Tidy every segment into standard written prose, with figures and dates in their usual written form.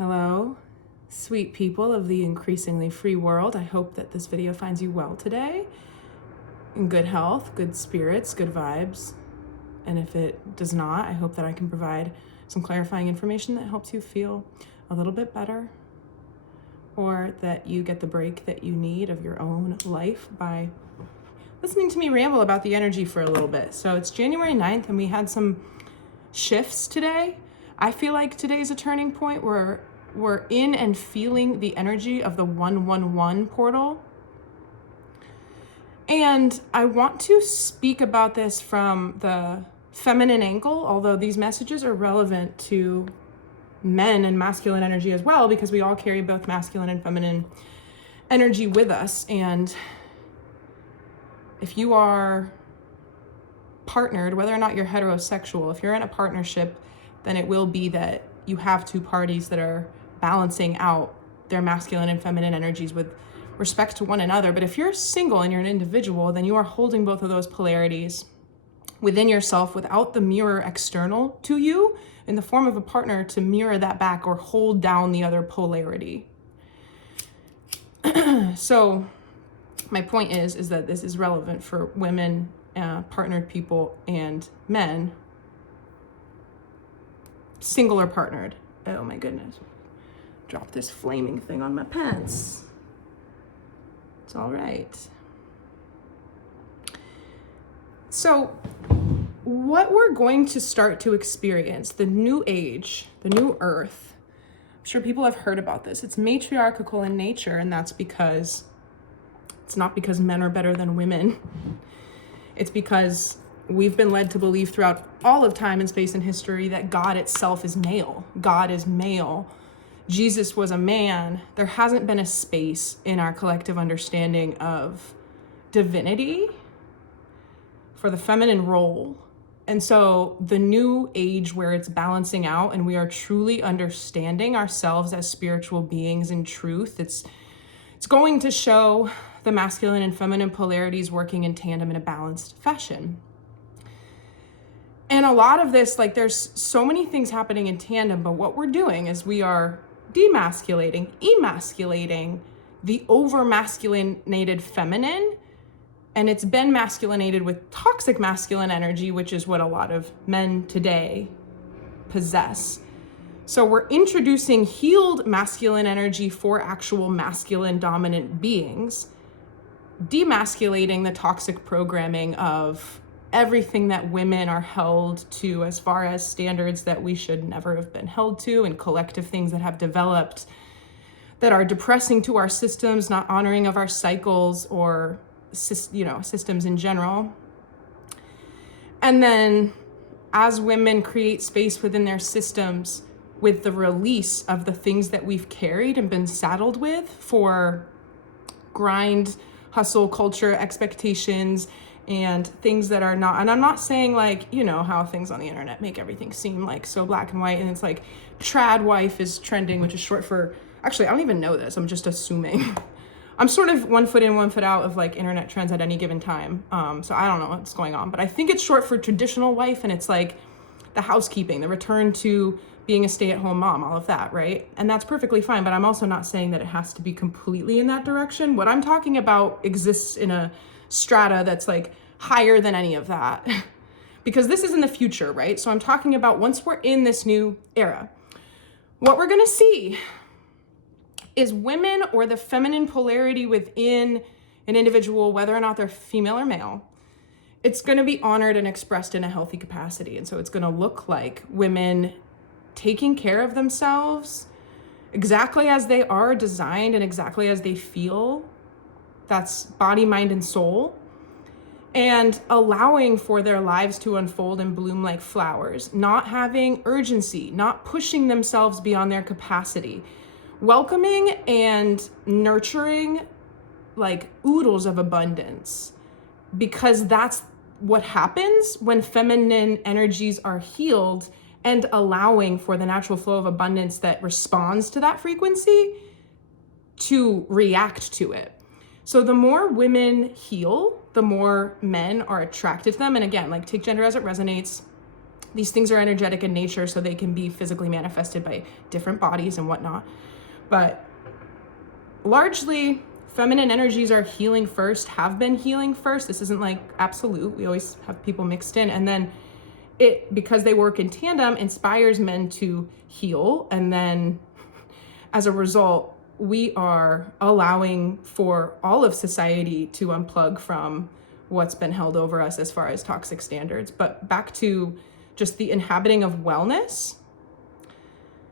Hello, sweet people of the increasingly free world. I hope that this video finds you well today, in good health, good spirits, good vibes. And if it does not, I hope that I can provide some clarifying information that helps you feel a little bit better, or that you get the break that you need of your own life by listening to me ramble about the energy for a little bit. So it's January 9th and we had some shifts today. I feel like today's a turning point where we're in and feeling the energy of the 111 portal. And I want to speak about this from the feminine angle, although these messages are relevant to men and masculine energy as well, because we all carry both masculine and feminine energy with us. And if you are partnered, whether or not you're heterosexual, if you're in a partnership, then it will be that you have two parties that are balancing out their masculine and feminine energies with respect to one another. But if you're single and you're an individual, then you are holding both of those polarities within yourself without the mirror external to you in the form of a partner to mirror that back or hold down the other polarity. So my point is that this is relevant for women, partnered people, and men, single or partnered. Oh my goodness. Drop this flaming thing on my pants. It's all right. So what we're going to start to experience, the new age, the new earth, I'm sure people have heard about this. It's matriarchal in nature, and that's because it's not because men are better than women. It's because we've been led to believe throughout all of time and space and history that God itself is male. God is male. Jesus was a man. There hasn't been a space in our collective understanding of divinity for the feminine role. And so the new age where it's balancing out and we are truly understanding ourselves as spiritual beings in truth, it's going to show the masculine and feminine polarities working in tandem in a balanced fashion. And a lot of this, like, there's so many things happening in tandem, but what we're doing is we are demasculating, emasculating the over-masculinated feminine, and it's been masculinated with toxic masculine energy, which is what a lot of men today possess. So we're introducing healed masculine energy for actual masculine dominant beings, demasculating the toxic programming of everything that women are held to as far as standards that we should never have been held to, and collective things that have developed that are depressing to our systems, not honoring of our cycles or systems in general. And then as women create space within their systems with the release of the things that we've carried and been saddled with for grind, hustle, culture, expectations, and things that are not, and I'm not saying like, how things on the internet make everything seem like so black and white, and it's like trad wife is trending, which is short for, actually, I don't even know this, I'm just assuming. I'm sort of 1 foot in, 1 foot out of like internet trends at any given time. So I don't know what's going on, but I think it's short for traditional wife, and it's like the housekeeping, the return to being a stay-at-home mom, all of that, right? And that's perfectly fine, but I'm also not saying that it has to be completely in that direction. What I'm talking about exists in a strata that's like higher than any of that, because this is in the future, right? So I'm talking about once we're in this new era, what we're gonna see is women, or the feminine polarity within an individual, whether or not they're female or male, it's gonna be honored and expressed in a healthy capacity. And so it's gonna look like women taking care of themselves exactly as they are designed and exactly as they feel. That's body, mind, and soul. And allowing for their lives to unfold and bloom like flowers, not having urgency, not pushing themselves beyond their capacity, welcoming and nurturing like oodles of abundance, because that's what happens when feminine energies are healed, and allowing for the natural flow of abundance that responds to that frequency to react to it. So the more women heal, the more men are attracted to them. And again, like, take gender as it resonates. These things are energetic in nature, so they can be physically manifested by different bodies and whatnot. But largely, feminine energies are healing first, have been healing first. This isn't like absolute. We always have people mixed in. And then it, because they work in tandem, inspires men to heal. And then as a result, we are allowing for all of society to unplug from what's been held over us as far as toxic standards. But back to just the inhabiting of wellness,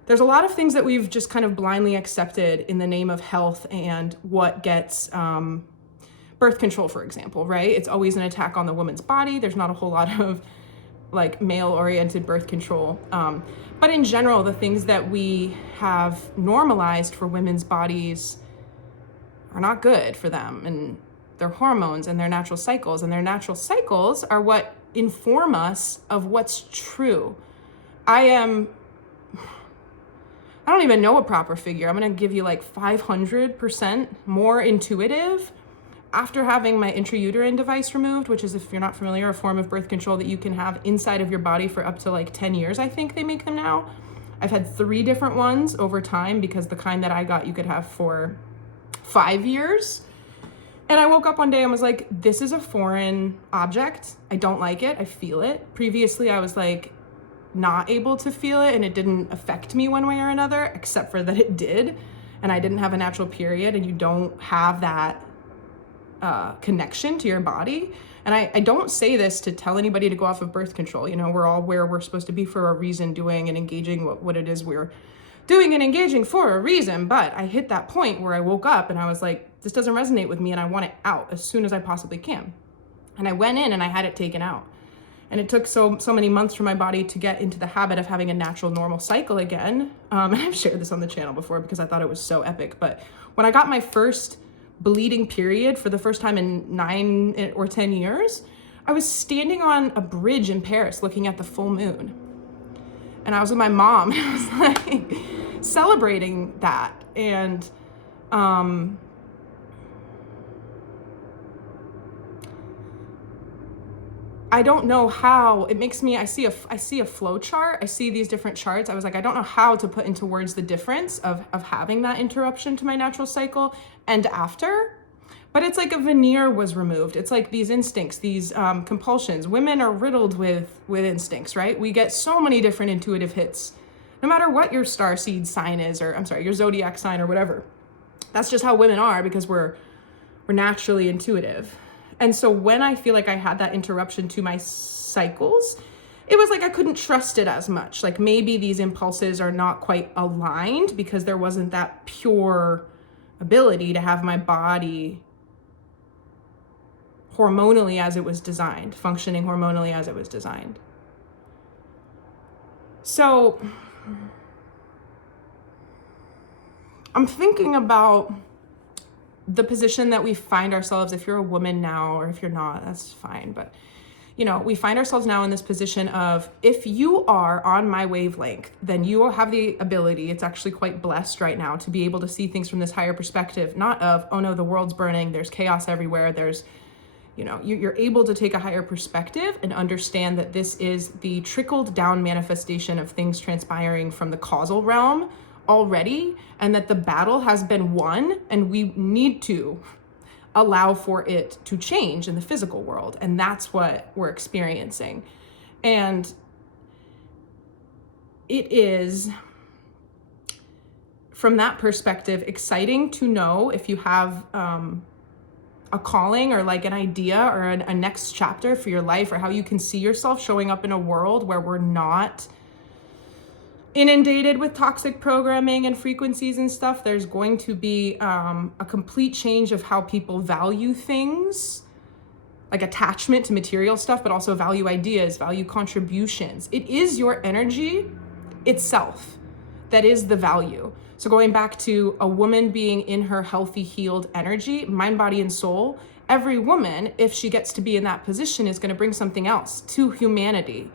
there's a lot of things that we've just kind of blindly accepted in the name of health and what gets birth control, for example, right? It's always an attack on the woman's body. There's not a whole lot of like male-oriented birth control. But in general, the things that we have normalized for women's bodies are not good for them, and their hormones and their natural cycles. And their natural cycles are what inform us of what's true. I don't even know a proper figure. I'm gonna give you like 500% more intuitive after having my intrauterine device removed, which is, if you're not familiar, a form of birth control that you can have inside of your body for up to like 10 years, I think they make them now. I've had 3 different ones over time, because the kind that I got you could have for 5 years. And I woke up one day and was like, this is a foreign object. I don't like it. I feel it. Previously, I was like not able to feel it, and it didn't affect me one way or another, except for that it did. And I didn't have a natural period, and you don't have that connection to your body. And I don't say this to tell anybody to go off of birth control. You know, we're all where we're supposed to be for a reason, doing and engaging what it is we're doing and engaging for a reason. But I hit that point where I woke up and I was like, this doesn't resonate with me, and I want it out as soon as I possibly can. And I went in and I had it taken out. And it took so many months for my body to get into the habit of having a natural, normal cycle again. And I've shared this on the channel before because I thought it was so epic. But when I got my first bleeding period for the first time in 9 or 10 years, I was standing on a bridge in Paris looking at the full moon. And I was with my mom, and I was like celebrating that. And I don't know how it makes me, I see a flow chart. I see these different charts. I was like, I don't know how to put into words the difference of having that interruption to my natural cycle and after, but it's like a veneer was removed. It's like these instincts, these compulsions. Women are riddled with instincts, right? We get so many different intuitive hits, no matter what your starseed sign is, or your zodiac sign or whatever. That's just how women are, because we're naturally intuitive. And so when I feel like I had that interruption to my cycles, it was like I couldn't trust it as much. Like maybe these impulses are not quite aligned because there wasn't that pure ability to have my body hormonally as it was designed, functioning hormonally as it was designed. So I'm thinking about the position that we find ourselves. If you're a woman now, or if you're not, that's fine. But, you know, we find ourselves now in this position of, if you are on my wavelength, then you will have the ability, it's actually quite blessed right now, to be able to see things from this higher perspective, not of, oh no, the world's burning, there's chaos everywhere, there's, you know, you're able to take a higher perspective and understand that this is the trickled down manifestation of things transpiring from the causal realm already, and that the battle has been won, and we need to allow for it to change in the physical world. And that's what we're experiencing. And it is, from that perspective, exciting to know if you have a calling, or like an idea, or a next chapter for your life, or how you can see yourself showing up in a world where we're not inundated with toxic programming and frequencies and stuff. There's going to be a complete change of how people value things, like attachment to material stuff, but also value ideas, value contributions. It is your energy itself that is the value. So going back to a woman being in her healthy, healed energy, mind, body, and soul, every woman, if she gets to be in that position, is going to bring something else to humanity.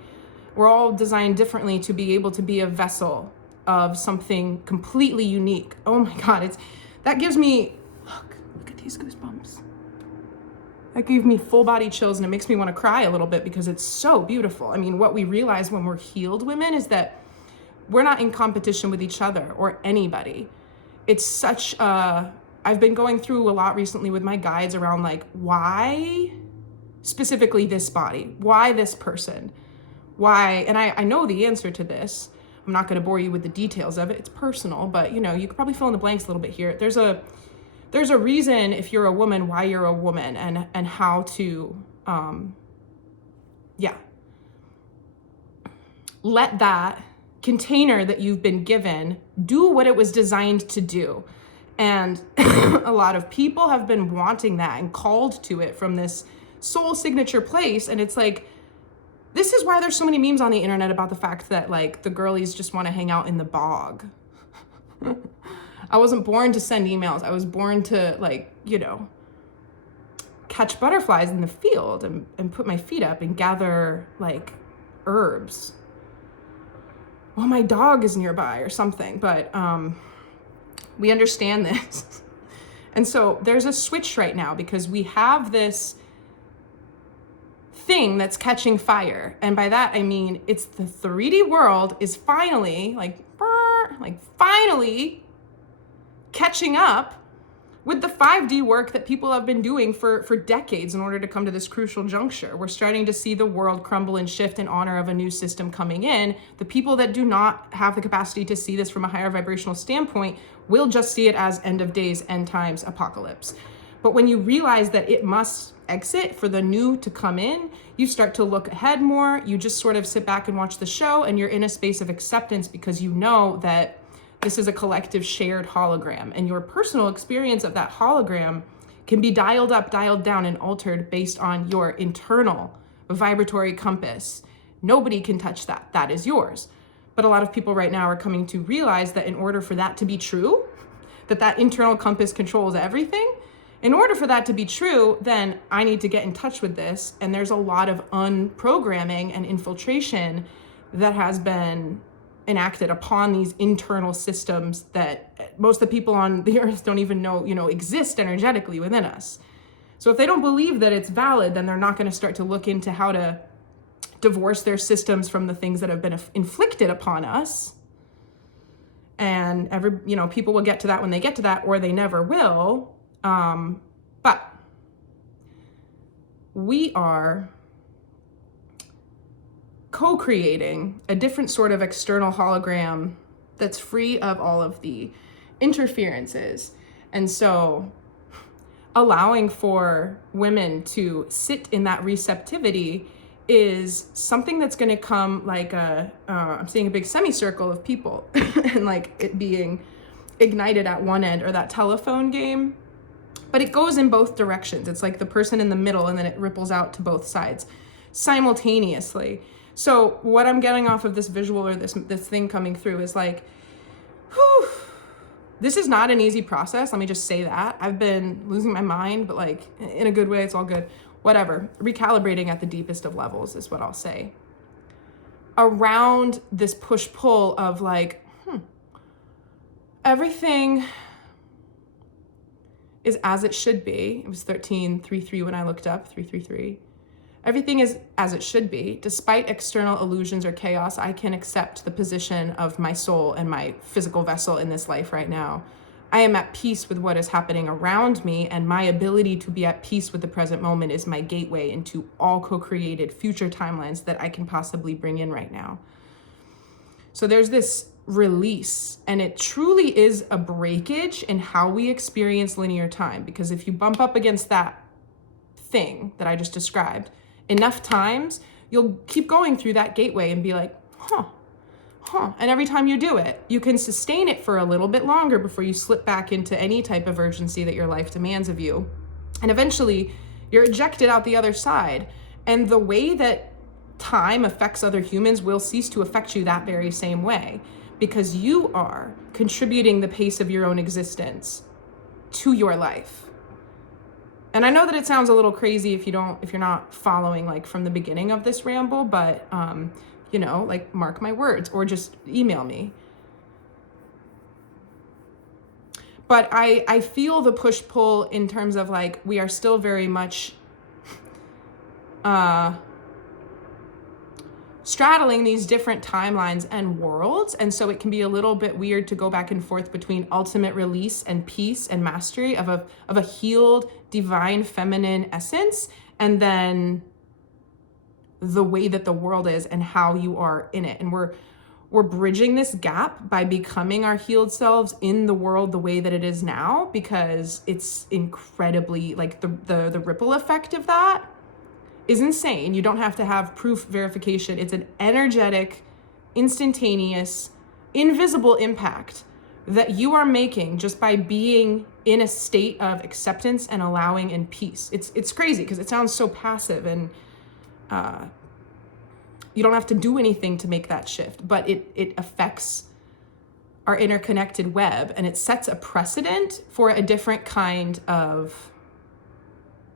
We're all designed differently to be able to be a vessel of something completely unique. Oh my God, that gives me, look at these goosebumps. That gave me full body chills, and it makes me want to cry a little bit because it's so beautiful. I mean, what we realize when we're healed women is that we're not in competition with each other or anybody. It's such a, I've been going through a lot recently with my guides around like, why specifically this body? Why this person? Why? And I know the answer to this. I'm not going to bore you with the details of it. It's personal, but you know, you could probably fill in the blanks a little bit here. There's a reason, if you're a woman, why you're a woman, and how to, let that container that you've been given do what it was designed to do. And a lot of people have been wanting that and called to it from this soul signature place. And it's like, this is why there's so many memes on the internet about the fact that like the girlies just want to hang out in the bog. I wasn't born to send emails. I was born to like, you know, catch butterflies in the field and put my feet up and gather like herbs. Well, my dog is nearby or something, but we understand this. And so there's a switch right now because we have this thing that's catching fire. And by that, I mean, it's the 3D world is finally finally catching up with the 5D work that people have been doing for decades in order to come to this crucial juncture. We're starting to see the world crumble and shift in honor of a new system coming in. The people that do not have the capacity to see this from a higher vibrational standpoint will just see it as end of days, end times, apocalypse. But when you realize that it must exit for the new to come in, you start to look ahead more. You just sort of sit back and watch the show, and you're in a space of acceptance because you know that this is a collective shared hologram, and your personal experience of that hologram can be dialed up, dialed down, and altered based on your internal vibratory compass. Nobody can touch that. That is yours. But a lot of people right now are coming to realize that in order for that to be true, that internal compass controls everything, in order for that to be true, then I need to get in touch with this. And there's a lot of unprogramming and infiltration that has been enacted upon these internal systems that most of the people on the earth don't even know, exist energetically within us. So if they don't believe that it's valid, then they're not going to start to look into how to divorce their systems from the things that have been inflicted upon us. And people will get to that when they get to that, or they never will. But we are co-creating a different sort of external hologram that's free of all of the interferences. And so allowing for women to sit in that receptivity is something that's going to come like I'm seeing a big semicircle of people and like it being ignited at one end, or that telephone game. But it goes in both directions. It's like the person in the middle, and then it ripples out to both sides simultaneously. So what I'm getting off of this visual, or this thing coming through, is like, whew, this is not an easy process. Let me just say that. I've been losing my mind, but like in a good way. It's all good. Whatever. Recalibrating at the deepest of levels is what I'll say. Around this push-pull of like, everything is as it should be. It was 1333 when I looked up, 333. Everything is as it should be. Despite external illusions or chaos, I can accept the position of my soul and my physical vessel in this life right now. I am at peace with what is happening around me, and my ability to be at peace with the present moment is my gateway into all co-created future timelines that I can possibly bring in right now. So there's this release, and it truly is a breakage in how we experience linear time, because if you bump up against that thing that I just described enough times, you'll keep going through that gateway and be like, and every time you do it, you can sustain it for a little bit longer before you slip back into any type of urgency that your life demands of you. And eventually you're ejected out the other side, and the way that time affects other humans will cease to affect you that very same way, because you are contributing the pace of your own existence to your life. And I know that it sounds a little crazy if you're not following like from the beginning of this ramble, but like mark my words or just email me. But I feel the push-pull in terms of like, we are still very much straddling these different timelines and worlds. And so it can be a little bit weird to go back and forth between ultimate release and peace and mastery of a healed, divine, feminine essence, and then the way that the world is and how you are in it. And we're bridging this gap by becoming our healed selves in the world the way that it is now, because it's incredibly, like, the ripple effect of that is insane. You don't have to have proof verification. It's an energetic, instantaneous, invisible impact that you are making just by being in a state of acceptance and allowing and peace. It's crazy because it sounds so passive, and you don't have to do anything to make that shift, but it affects our interconnected web, and it sets a precedent for a different kind of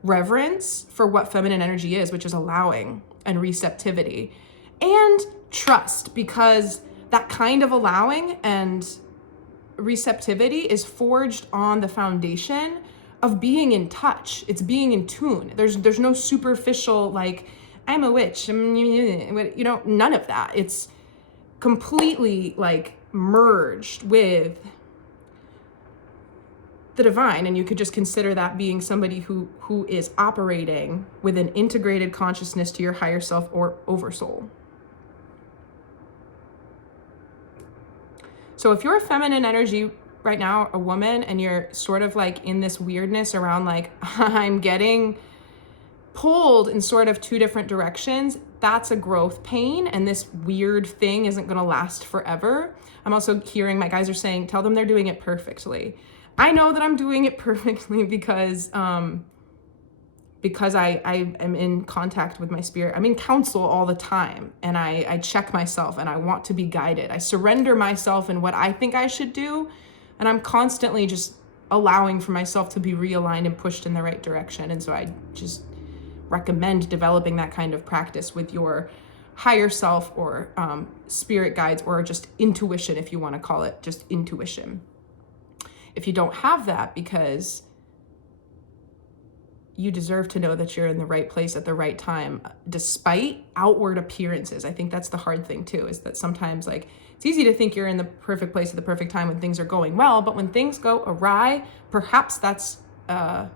reverence for what feminine energy is, which is allowing and receptivity and trust, because that kind of allowing and receptivity is forged on the foundation of being in touch. It's being in tune. There's no superficial, like, I'm a witch, none of that. It's completely, like, merged with the divine, and you could just consider that being somebody who is operating with an integrated consciousness to your higher self or oversoul. So if you're a feminine energy right now, a woman, and you're sort of like in this weirdness around, like, I'm getting pulled in sort of two different directions, that's a growth pain, and this weird thing isn't going to last forever. I'm also hearing my guys are saying, tell them they're doing it perfectly. I know that I'm doing it perfectly because I am in contact with my spirit. I'm in counsel all the time, and I check myself, and I want to be guided. I surrender myself in what I think I should do, and I'm constantly just allowing for myself to be realigned and pushed in the right direction. And so I just recommend developing that kind of practice with your higher self or spirit guides, or just intuition, if you want to call it just intuition. If you don't have that, because you deserve to know that you're in the right place at the right time, despite outward appearances. I think that's the hard thing too, is that sometimes, like, it's easy to think you're in the perfect place at the perfect time when things are going well, but when things go awry, perhaps that's the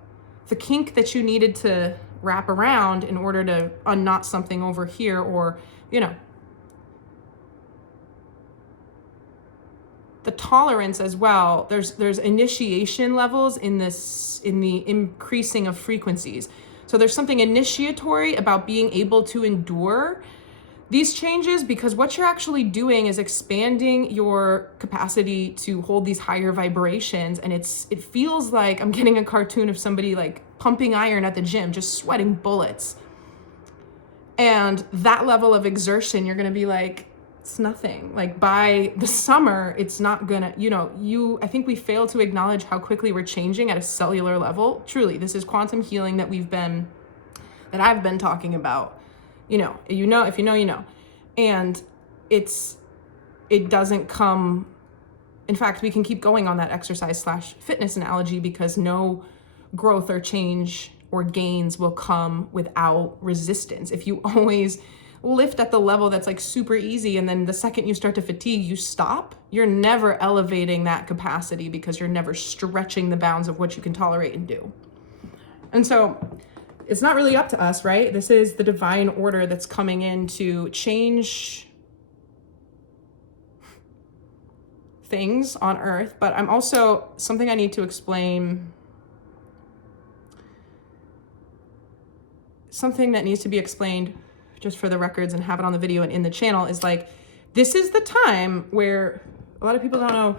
kink that you needed to wrap around in order to unknot something over here, or, the tolerance as well. There's initiation levels in the increasing of frequencies. So there's something initiatory about being able to endure these changes, because what you're actually doing is expanding your capacity to hold these higher vibrations. And it feels like I'm getting a cartoon of somebody like pumping iron at the gym, just sweating bullets. And that level of exertion, you're going to be like, it's nothing. Like, by the summer, it's not gonna, I think we fail to acknowledge how quickly we're changing at a cellular level. Truly, this is quantum healing that I've been talking about. If you know. And it doesn't come, in fact, we can keep going on that exercise/fitness analogy, because no growth or change or gains will come without resistance. If you always lift at the level that's like super easy, and then the second you start to fatigue, you stop, you're never elevating that capacity, because you're never stretching the bounds of what you can tolerate and do. And so it's not really up to us, right? This is the divine order that's coming in to change things on earth. But I'm also, something I need to explain, something that needs to be explained just for the records and have it on the video and in the channel, is like, this is the time where a lot of people don't know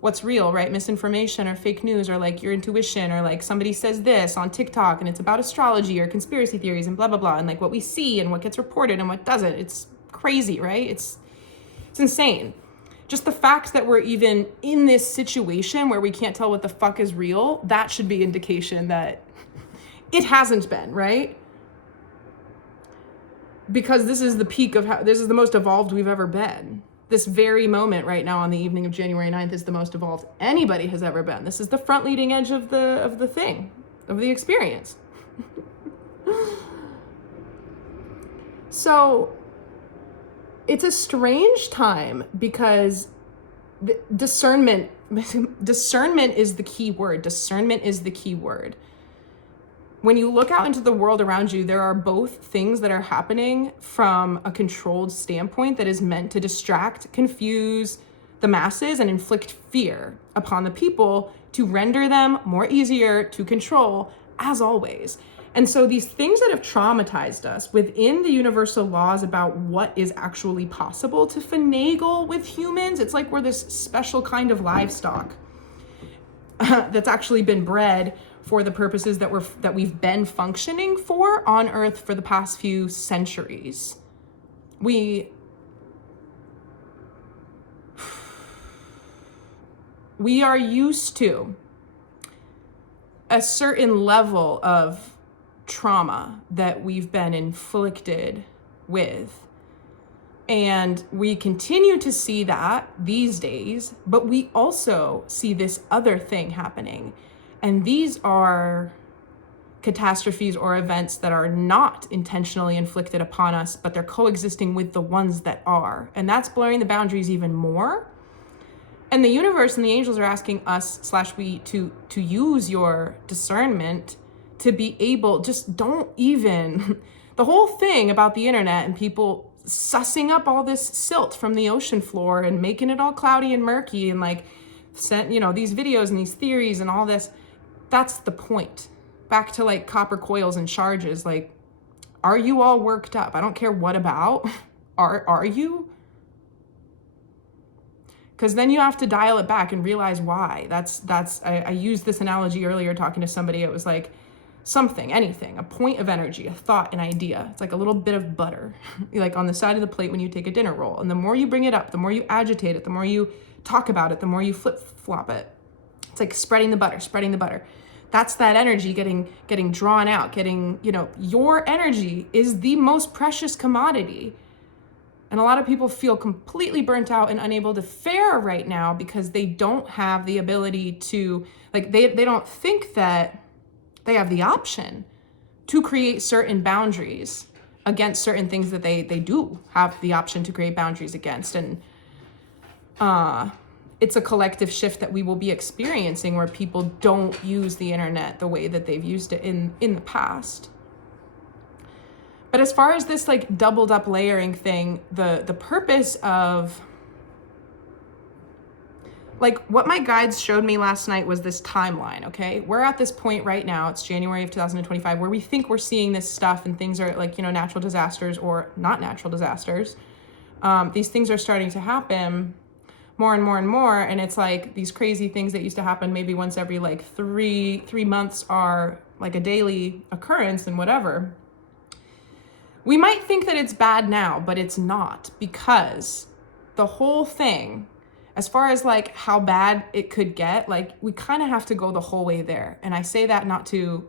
what's real, right? Misinformation or fake news, or like your intuition, or like somebody says this on TikTok and it's about astrology or conspiracy theories and blah, blah, blah. And like what we see and what gets reported and what doesn't. It's crazy, right? It's insane. Just the fact that we're even in this situation where we can't tell what the fuck is real, that should be indication that it hasn't been, right? Because this is the peak of this is the most evolved we've ever been. This very moment right now on the evening of January 9th is the most evolved anybody has ever been. This is the front leading edge of the experience. So it's a strange time because discernment is the key word. Discernment is the key word. When you look out into the world around you, there are both things that are happening from a controlled standpoint that is meant to distract, confuse the masses, and inflict fear upon the people to render them more easier to control, as always. And so these things that have traumatized us within the universal laws about what is actually possible to finagle with humans, it's like we're this special kind of livestock that's actually been bred for the purposes that we've been functioning for on Earth for the past few centuries. We are used to a certain level of trauma that we've been inflicted with. And we continue to see that these days, but we also see this other thing happening. And these are catastrophes or events that are not intentionally inflicted upon us, but they're coexisting with the ones that are. And that's blurring the boundaries even more. And the universe and the angels are asking us / we to use your discernment to be able, just don't even, the whole thing about the internet and people sussing up all this silt from the ocean floor and making it all cloudy and murky and like sent, these videos and these theories and all this, that's the point. Back to like copper coils and charges, like, are you all worked up? I don't care what about. Are you? Because then you have to dial it back and realize why. I used this analogy earlier talking to somebody. It was like anything, a point of energy, a thought, an idea. It's like a little bit of butter, like on the side of the plate when you take a dinner roll. And the more you bring it up, the more you agitate it, the more you talk about it, the more you flip-flop it. It's like spreading the butter. That's that energy getting drawn out, your energy is the most precious commodity. And a lot of people feel completely burnt out and unable to fare right now because they don't have the ability to, they don't think that they have the option to create certain boundaries against certain things that they do have the option to create boundaries against. And it's a collective shift that we will be experiencing where people don't use the internet the way that they've used it in the past. But as far as this like doubled up layering thing, the purpose of, like, what my guides showed me last night was this timeline, okay? We're at this point right now, it's January of 2025, where we think we're seeing this stuff and things are like, natural disasters or not natural disasters. These things are starting to happen more and more and more. And it's like these crazy things that used to happen maybe once every like three months are like a daily occurrence and whatever. We might think that it's bad now, but it's not, because the whole thing, as far as like how bad it could get, like we kind of have to go the whole way there. And I say that not to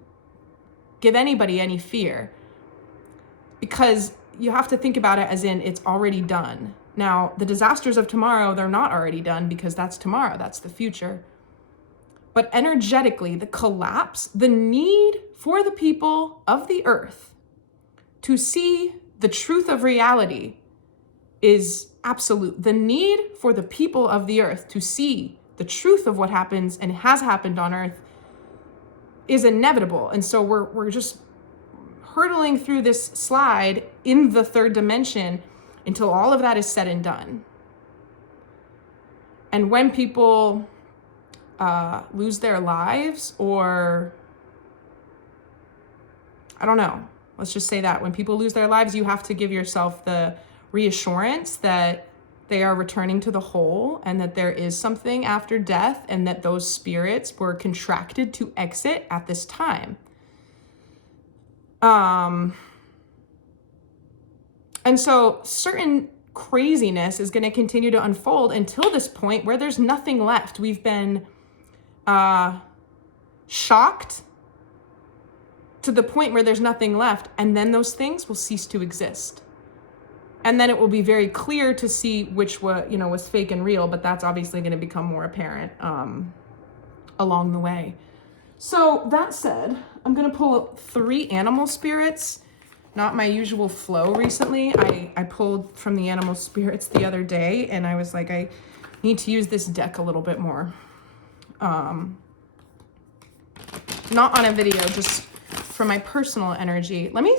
give anybody any fear, because you have to think about it as in it's already done. Now, the disasters of tomorrow, they're not already done because that's tomorrow, that's the future. But energetically, the collapse, the need for the people of the earth to see the truth of reality is absolute. The need for the people of the earth to see the truth of what happens and has happened on earth is inevitable. And so we're just hurtling through this slide in the third dimension until all of that is said and done. And when people lose their lives, or I don't know, let's just say that when people lose their lives, you have to give yourself the reassurance that they are returning to the whole and that there is something after death and that those spirits were contracted to exit at this time. And so certain craziness is going to continue to unfold until this point where there's nothing left. We've been shocked to the point where there's nothing left, and then those things will cease to exist. And then it will be very clear to see which was fake and real, but that's obviously going to become more apparent along the way. So that said, I'm going to pull 3 animal spirits not my usual flow recently. I pulled from the animal spirits the other day, and I was like, I need to use this deck a little bit more. Not on a video, just from my personal energy. Let me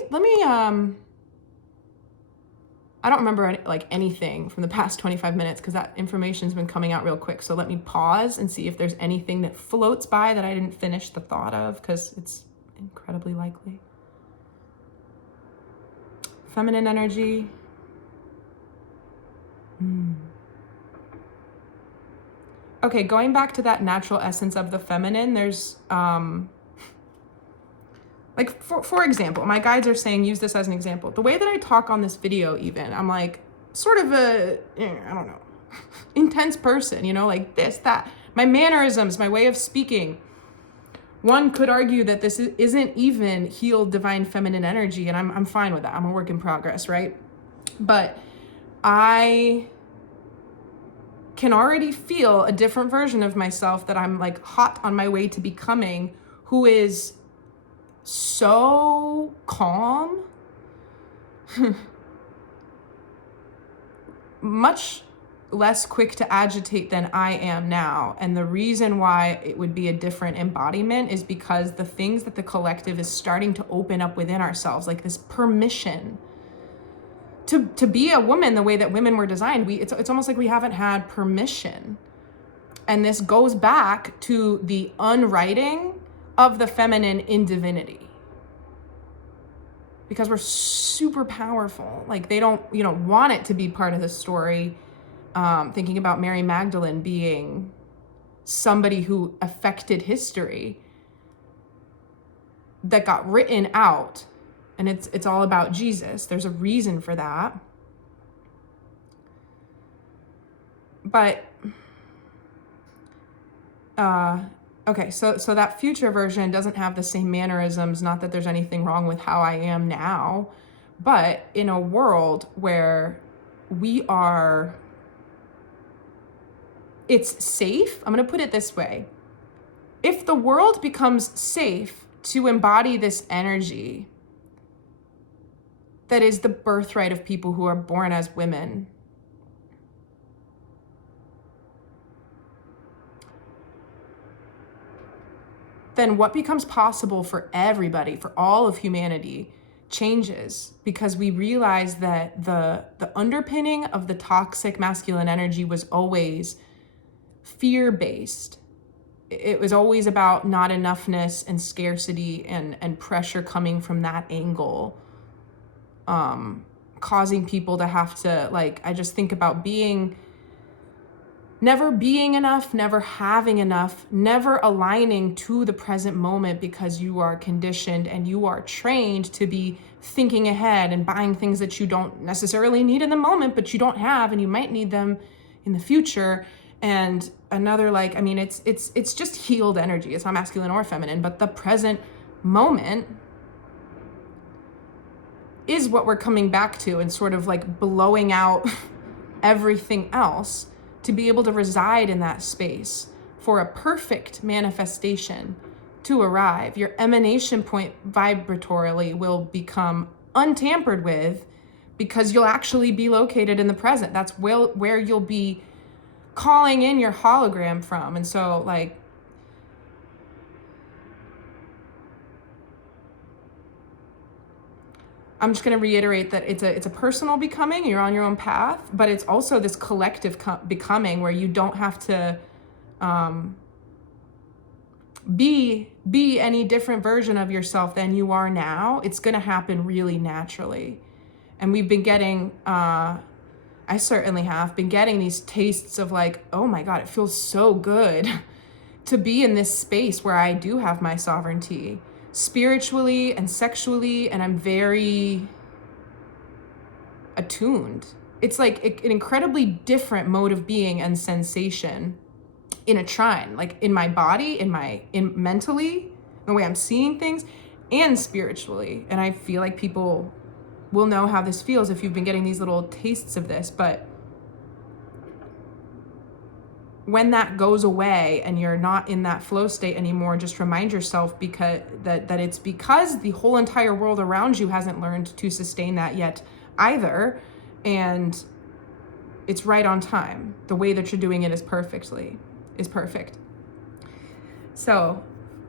I don't remember like anything from the past 25 minutes because that information's been coming out real quick. So let me pause and see if there's anything that floats by that I didn't finish the thought of, because it's incredibly likely. Feminine energy. Okay, going back to that natural essence of the feminine, there's like, for example, my guides are saying, use this as an example. The way that I talk on this video even, I'm like sort of a, I don't know, intense person, you know, like this, that. My mannerisms, my way of speaking. One could argue that this isn't even healed divine feminine energy, and I'm fine with that. I'm a work in progress, right? But I can already feel a different version of myself that I'm like hot on my way to becoming, who is so calm, much less quick to agitate than I am now. And the reason why it would be a different embodiment is because the things that the collective is starting to open up within ourselves, like this permission to be a woman the way that women were designed. It's almost like we haven't had permission. And this goes back to the unwriting of the feminine in divinity, because we're super powerful. Like they don't, want it to be part of the story. Thinking about Mary Magdalene being somebody who affected history that got written out, and it's all about Jesus. There's a reason for that. But okay, so that future version doesn't have the same mannerisms. Not that there's anything wrong with how I am now, but in a world where it's safe. I'm going to put it this way. If the world becomes safe to embody this energy that is the birthright of people who are born as women, then what becomes possible for everybody, for all of humanity, changes, because we realize that the underpinning of the toxic masculine energy was always fear-based. It was always about not enoughness and scarcity and pressure coming from that angle, causing people to have to, like, I just think about never being enough, never having enough, never aligning to the present moment, because you are conditioned and you are trained to be thinking ahead and buying things that you don't necessarily need in the moment, but you don't have, and you might need them in the future. And another, like, I mean, it's just healed energy. It's not masculine or feminine, but the present moment is what we're coming back to, and sort of like blowing out everything else to be able to reside in that space for a perfect manifestation to arrive. Your emanation point vibratorily will become untampered with, because you'll actually be located in the present. That's where you'll be calling in your hologram from. And so, like, I'm just going to reiterate that it's a personal becoming. You're on your own path, but it's also this collective becoming where you don't have to be any different version of yourself than you are now. It's going to happen really naturally. And we've been getting, I certainly have been getting these tastes of like, oh my God, it feels so good to be in this space where I do have my sovereignty, spiritually and sexually, and I'm very attuned. It's like an incredibly different mode of being and sensation in a trine, like in my body, in mentally, the way I'm seeing things, and spiritually. And I feel like people will know how this feels if you've been getting these little tastes of this. But when that goes away and you're not in that flow state anymore, just remind yourself that it's because the whole entire world around you hasn't learned to sustain that yet either. And it's right on time. The way that you're doing it is perfect. So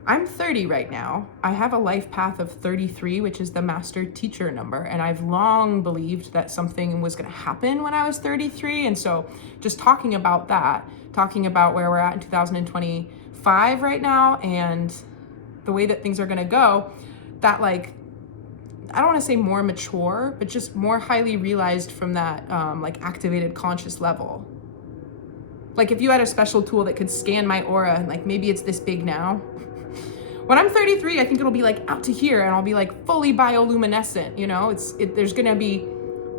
I'm 30 right now. I have a life path of 33, which is the master teacher number. And I've long believed that something was going to happen when I was 33. And so just talking about that, talking about where we're at in 2025 right now and the way that things are going to go, that like, I don't want to say more mature, but just more highly realized from that like activated conscious level. Like if you had a special tool that could scan my aura and like maybe it's this big now. When I'm 33, I think it'll be like out to here and I'll be like fully bioluminescent, you know? There's gonna be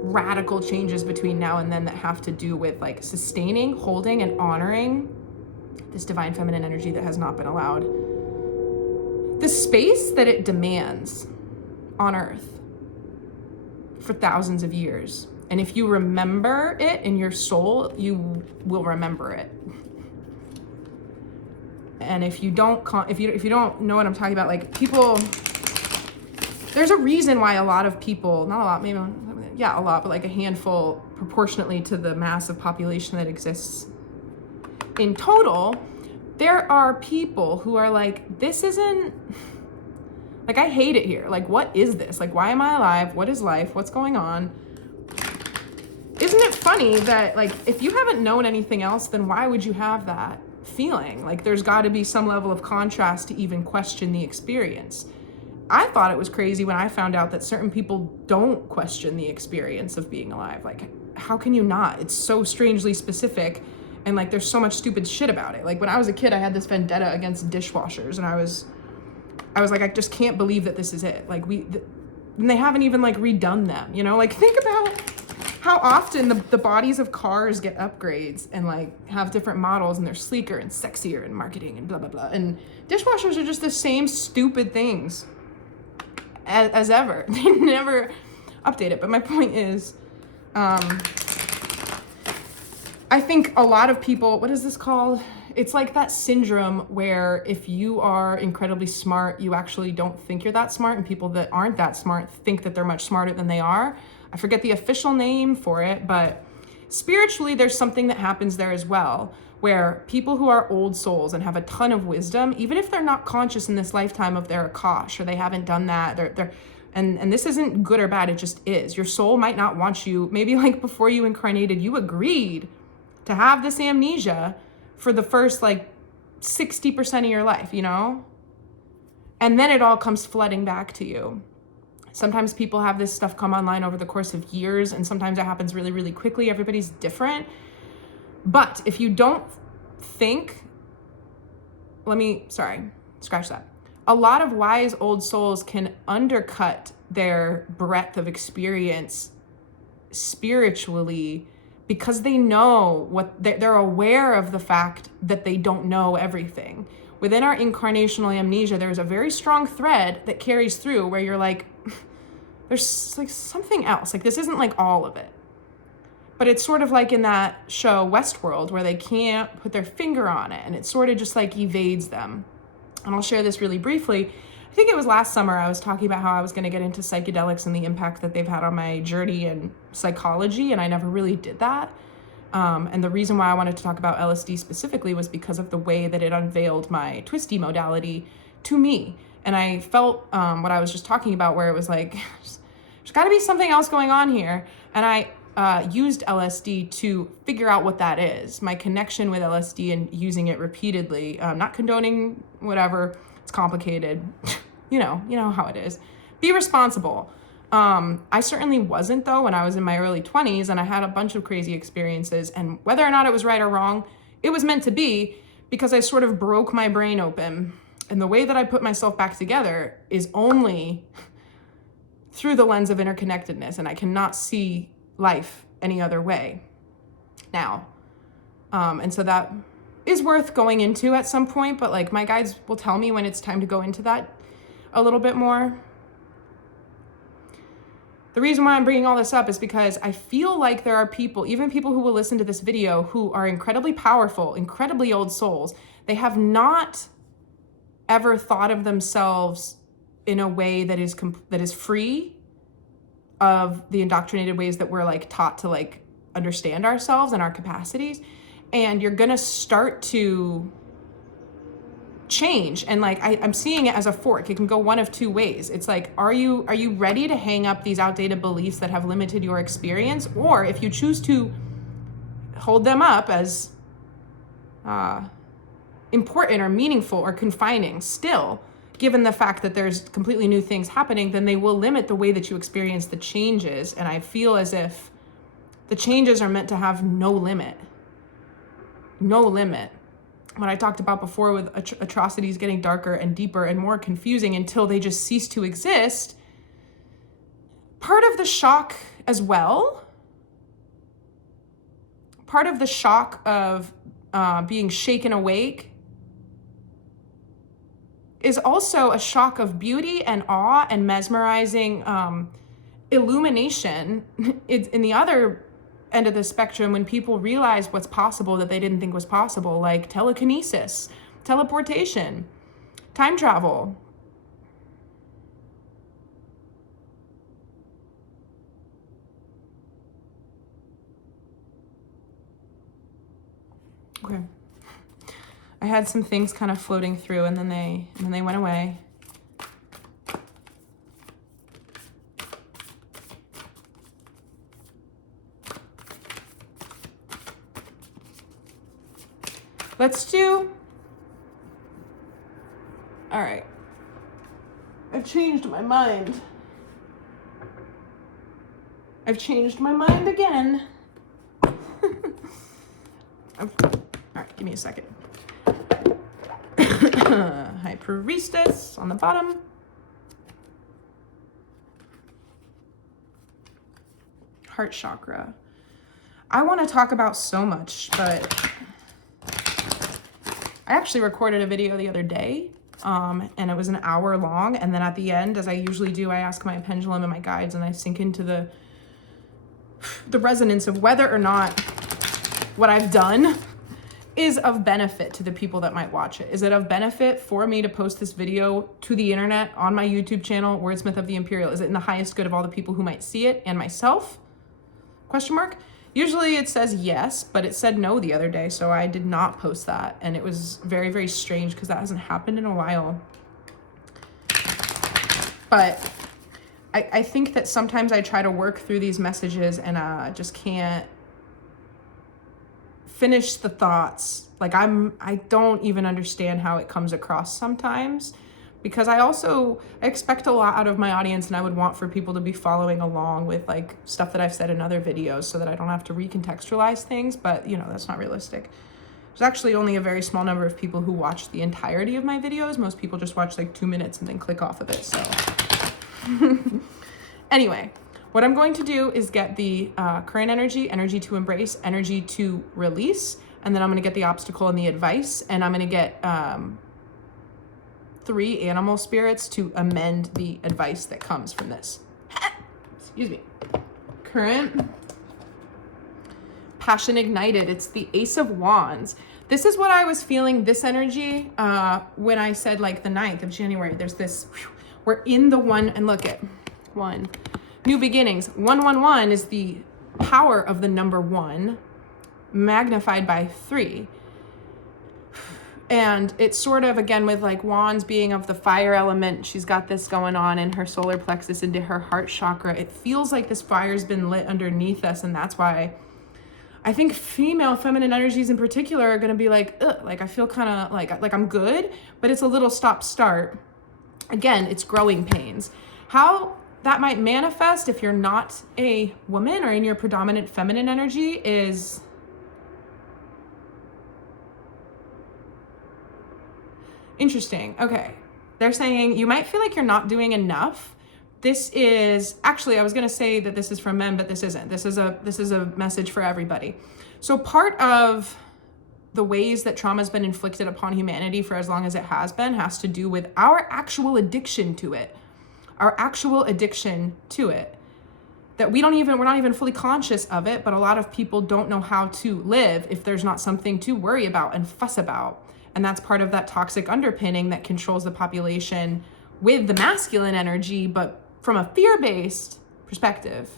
radical changes between now and then that have to do with like sustaining, holding, and honoring this divine feminine energy that has not been allowed the space that it demands on Earth for thousands of years. And if you remember it in your soul, you will remember it. And if you don't know what I'm talking about, like people, there's a reason why a lot of people, not a lot, maybe, yeah, a lot, but like a handful proportionately to the massive population that exists in total, there are people who are like, this isn't, like, I hate it here. Like, what is this? Like, why am I alive? What is life? What's going on? Isn't it funny that, like, if you haven't known anything else, then why would you have that feeling? Like, there's got to be some level of contrast to even question the experience. I thought it was crazy when I found out that certain people don't question the experience of being alive. Like, how can you not? It's so strangely specific, and, like, there's so much stupid shit about it. Like, when I was a kid, I had this vendetta against dishwashers, and I was like, I just can't believe that this is it. Like, and they haven't even, like, redone them, you know? Like, think about how often the bodies of cars get upgrades and, like, have different models, and they're sleeker and sexier and marketing and blah, blah, blah. And dishwashers are just the same stupid things as ever. They never update it. But my point is, I think a lot of people, what is this called? It's like that syndrome where if you are incredibly smart, you actually don't think you're that smart, and people that aren't that smart think that they're much smarter than they are. I forget the official name for it, but spiritually there's something that happens there as well, where people who are old souls and have a ton of wisdom, even if they're not conscious in this lifetime of their Akash, or they haven't done that, and this isn't good or bad, it just is. Your soul might not want you, maybe like before you incarnated, you agreed to have this amnesia for the first like 60% of your life, you know? And then it all comes flooding back to you. Sometimes people have this stuff come online over the course of years, and sometimes it happens really, really quickly. Everybody's different. But if you don't think, scratch that. A lot of wise old souls can undercut their breadth of experience spiritually because they know they're aware of the fact that they don't know everything. Within our incarnational amnesia, there's a very strong thread that carries through where you're like, there's like something else. Like, this isn't like all of it. But it's sort of like in that show Westworld, where they can't put their finger on it, and it sort of just like evades them. And I'll share this really briefly. I think it was last summer I was talking about how I was going to get into psychedelics and the impact that they've had on my journey in psychology, and I never really did that. And the reason why I wanted to talk about LSD specifically was because of the way that it unveiled my twisty modality to me. And I felt what I was just talking about, where it was like, there's got to be something else going on here. And I used LSD to figure out what that is. My connection with LSD and using it repeatedly, not condoning whatever, it's complicated. You know how it is. Be responsible. I certainly wasn't, though, when I was in my early 20s, and I had a bunch of crazy experiences, and whether or not it was right or wrong, it was meant to be, because I sort of broke my brain open. And the way that I put myself back together is only through the lens of interconnectedness, and I cannot see life any other way now. And so that is worth going into at some point, but like my guides will tell me when it's time to go into that a little bit more. The reason why I'm bringing all this up is because I feel like there are people, even people who will listen to this video, who are incredibly powerful, incredibly old souls. They have not ever thought of themselves in a way that is free of the indoctrinated ways that we're like taught to like understand ourselves and our capacities. And you're gonna start to change. And like I'm seeing it as a fork. It can go one of two ways. It's like, are you ready to hang up these outdated beliefs that have limited your experience? Or if you choose to hold them up as important or meaningful or confining still, given the fact that there's completely new things happening, then they will limit the way that you experience the changes. And I feel as if the changes are meant to have no limit. No limit. What I talked about before with atrocities getting darker and deeper and more confusing until they just cease to exist. Part of the shock as well, part of the shock of being shaken awake is also a shock of beauty and awe and mesmerizing illumination. It's in the other end of the spectrum when people realize what's possible that they didn't think was possible, like telekinesis, teleportation, time travel. Okay. I had some things kind of floating through and then they went away. Let's do, all right. I've changed my mind. I've changed my mind again. All right, give me a second. High Priestess on the bottom. Heart chakra. I want to talk about so much, but I actually recorded a video the other day, and it was an hour long. And then at the end, as I usually do, I ask my pendulum and my guides, and I sink into the resonance of whether or not what I've done is of benefit to the people that might watch it. Is it of benefit for me to post this video to the internet on my YouTube channel, Wordsmith of the Imperial? Is it in the highest good of all the people who might see it and myself? Question mark. Usually it says yes, but it said no the other day, so I did not post that. And it was very, very strange because that hasn't happened in a while. But I think that sometimes I try to work through these messages and just can't finish the thoughts. Like I don't even understand how it comes across sometimes, because I expect a lot out of my audience, and I would want for people to be following along with like stuff that I've said in other videos so that I don't have to recontextualize things, but you know, that's not realistic. There's actually only a very small number of people who watch the entirety of my videos. Most people just watch like 2 minutes and then click off of it, so. Anyway, what I'm going to do is get the current energy, energy to embrace, energy to release, and then I'm gonna get the obstacle and the advice, and I'm gonna get 3 animal spirits to amend the advice that comes from this. Excuse me. Current, passion ignited. It's the Ace of Wands. This is what I was feeling, this energy, when I said like the 9th of January. There's this, we're in the one, and look at 1. New beginnings. 111 is the power of the number 1 magnified by 3. And it's sort of, again, with like wands being of the fire element, she's got this going on in her solar plexus into her heart chakra. It feels like this fire's been lit underneath us, and that's why I think feminine energies in particular are going to be like, ugh, like I feel kind of like I'm good, but it's a little stop-start. Again, it's growing pains. How that might manifest if you're not a woman or in your predominant feminine energy is interesting. Okay. They're saying you might feel like you're not doing enough. This is actually, I was going to say that this is for men, but this isn't. This is a message for everybody. So part of the ways that trauma has been inflicted upon humanity for as long as it has to do with our actual addiction to it. Our actual addiction to it. that we're not even fully conscious of it, but a lot of people don't know how to live if there's not something to worry about and fuss about. And that's part of that toxic underpinning that controls the population with the masculine energy, but from a fear-based perspective.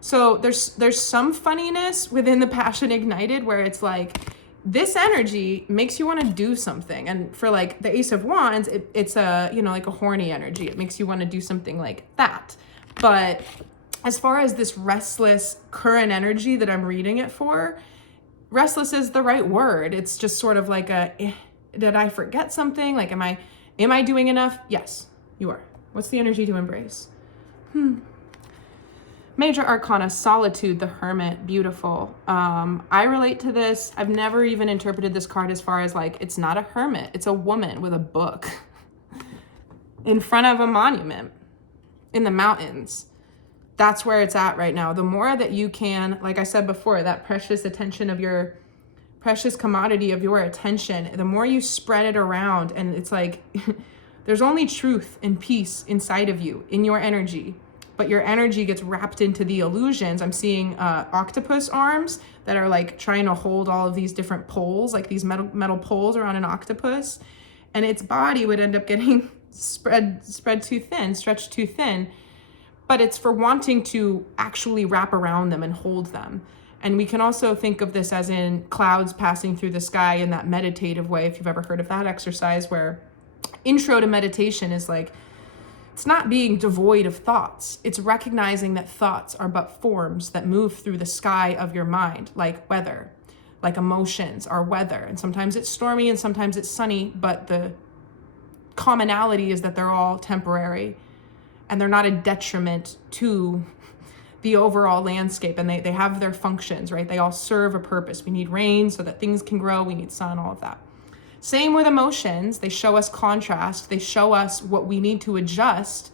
So there's some funniness within the Passion Ignited where it's like, this energy makes you want to do something. And for like the Ace of Wands, it's a, like a horny energy. It makes you want to do something like that. But as far as this restless current energy that I'm reading it for, restless is the right word. It's just sort of like did I forget something? Like, am I doing enough? Yes, you are. What's the energy to embrace? Major Arcana, Solitude, the Hermit, beautiful. I relate to this. I've never even interpreted this card as far as like, it's not a hermit. It's a woman with a book in front of a monument in the mountains. That's where it's at right now. The more that you can, like I said before, that precious attention of your precious commodity of your attention, the more you spread it around, and it's like, there's only truth and peace inside of you, in your energy. But your energy gets wrapped into the illusions. I'm seeing octopus arms that are like trying to hold all of these different poles, like these metal poles around an octopus. And its body would end up getting spread too thin, stretched too thin. But it's for wanting to actually wrap around them and hold them. And we can also think of this as in clouds passing through the sky in that meditative way, if you've ever heard of that exercise, where intro to meditation is like, it's not being devoid of thoughts. It's recognizing that thoughts are but forms that move through the sky of your mind, like weather, like emotions are weather. And sometimes it's stormy and sometimes it's sunny, but the commonality is that they're all temporary and they're not a detriment to the overall landscape. And they have their functions, right? They all serve a purpose. We need rain so that things can grow. We need sun, all of that. Same with emotions. They show us contrast. They show us what we need to adjust.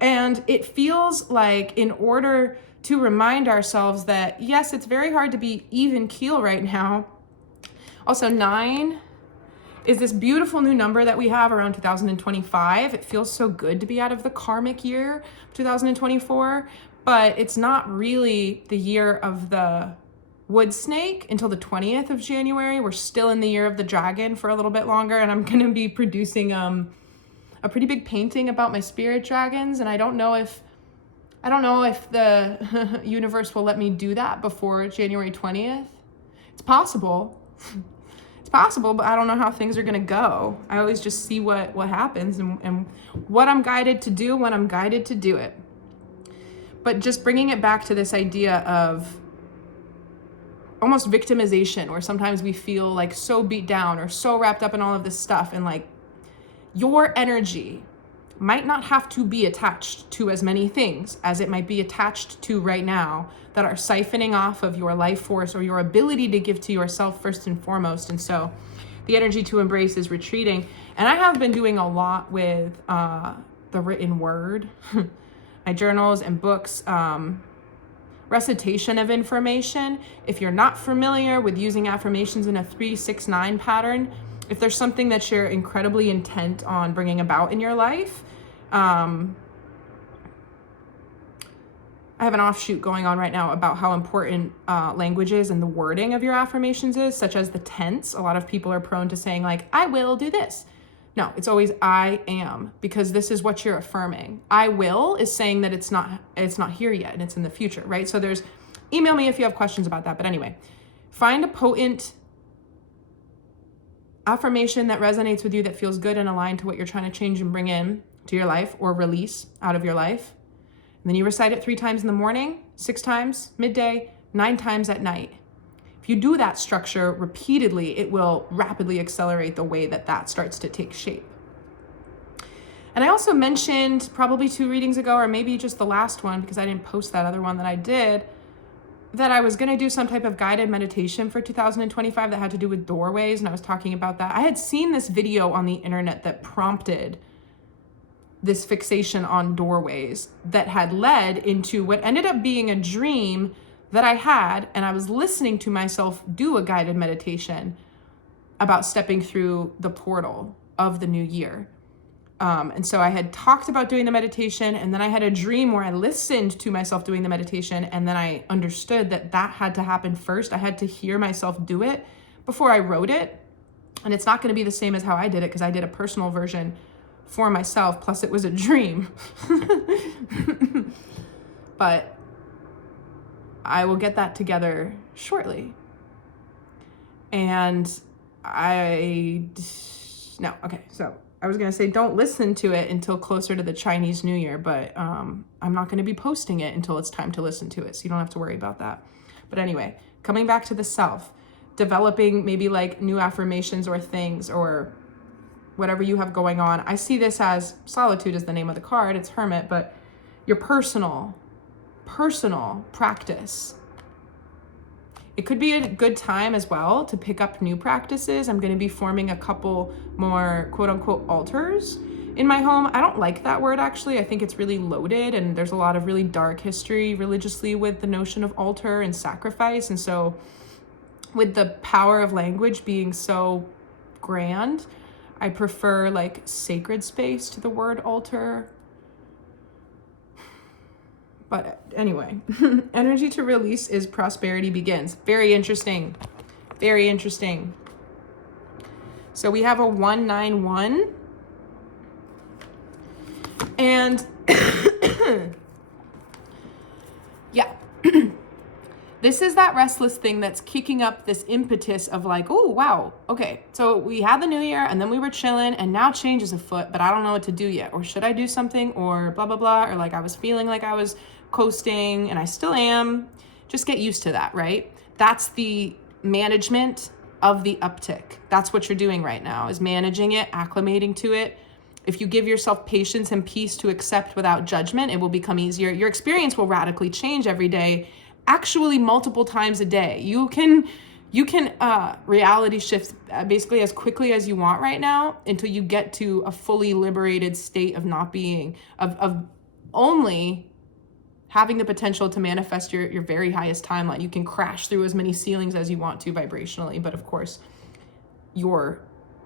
And it feels like, in order to remind ourselves that, yes, it's very hard to be even keel right now. Also, 9 is this beautiful new number that we have around 2025. It feels so good to be out of the karmic year, 2024, but it's not really the year of the wood snake until the 20th of January. We're still in the year of the dragon for a little bit longer, and I'm going to be producing a pretty big painting about my spirit dragons, and I don't know if the universe will let me do that before January 20th. It's possible. It's possible, but I don't know how things are going to go. I always just see what happens and what I'm guided to do when I'm guided to do it. But just bringing it back to this idea of almost victimization, where sometimes we feel like so beat down or so wrapped up in all of this stuff, and like, your energy might not have to be attached to as many things as it might be attached to right now that are siphoning off of your life force or your ability to give to yourself first and foremost. And so the energy to embrace is retreating. And I have been doing a lot with the written word, my journals and books, recitation of information. If you're not familiar with using affirmations in a 3-6-9 pattern, if there's something that you're incredibly intent on bringing about in your life, I have an offshoot going on right now about how important languages and the wording of your affirmations is, such as the tense. A lot of people are prone to saying like, I will do this. No, it's always I am, because this is what you're affirming. I will is saying that it's not here yet and it's in the future, right? So email me if you have questions about that. But anyway, find a potent affirmation that resonates with you, that feels good and aligned to what you're trying to change and bring in to your life or release out of your life. And then you recite it 3 times in the morning, 6 times midday, 9 times at night. If you do that structure repeatedly, it will rapidly accelerate the way that starts to take shape. And I also mentioned probably 2 readings ago, or maybe just the last one, because I didn't post that other one that I did, that I was going to do some type of guided meditation for 2025 that had to do with doorways. And I was talking about that. I had seen this video on the internet that prompted this fixation on doorways that had led into what ended up being a dream that I had. And I was listening to myself do a guided meditation about stepping through the portal of the new year. And so I had talked about doing the meditation, and then I had a dream where I listened to myself doing the meditation, and then I understood that that had to happen first. I had to hear myself do it before I wrote it. And it's not going to be the same as how I did it, because I did a personal version for myself, plus it was a dream. But I will get that together shortly. And so I was going to say don't listen to it until closer to the Chinese New Year, but I'm not going to be posting it until it's time to listen to it, so you don't have to worry about that. But anyway, coming back to the self, developing maybe like new affirmations or things or whatever you have going on. I see this as solitude is the name of the card. It's hermit, but your personal practice. It could be a good time as well to pick up new practices. I'm going to be forming a couple more quote unquote altars in my home. I don't like that word actually. I think it's really loaded, and there's a lot of really dark history religiously with the notion of altar and sacrifice. And so with the power of language being so grand, I prefer like sacred space to the word altar. But anyway, energy to release is prosperity begins. Very interesting. Very interesting. So we have a 191. And yeah. This is that restless thing that's kicking up this impetus of like, oh, wow, okay, so we had the new year and then we were chilling and now change is afoot, but I don't know what to do yet. Or should I do something, or blah, blah, blah. Or like I was feeling like I was coasting and I still am. Just get used to that, right? That's the management of the uptick. That's what you're doing right now, is managing it, acclimating to it. If you give yourself patience and peace to accept without judgment, it will become easier. Your experience will radically change every day. Actually, multiple times a day. You can reality shift basically as quickly as you want right now until you get to a fully liberated state of not being, of only having the potential to manifest your very highest timeline. You can crash through as many ceilings as you want to vibrationally, but of course, your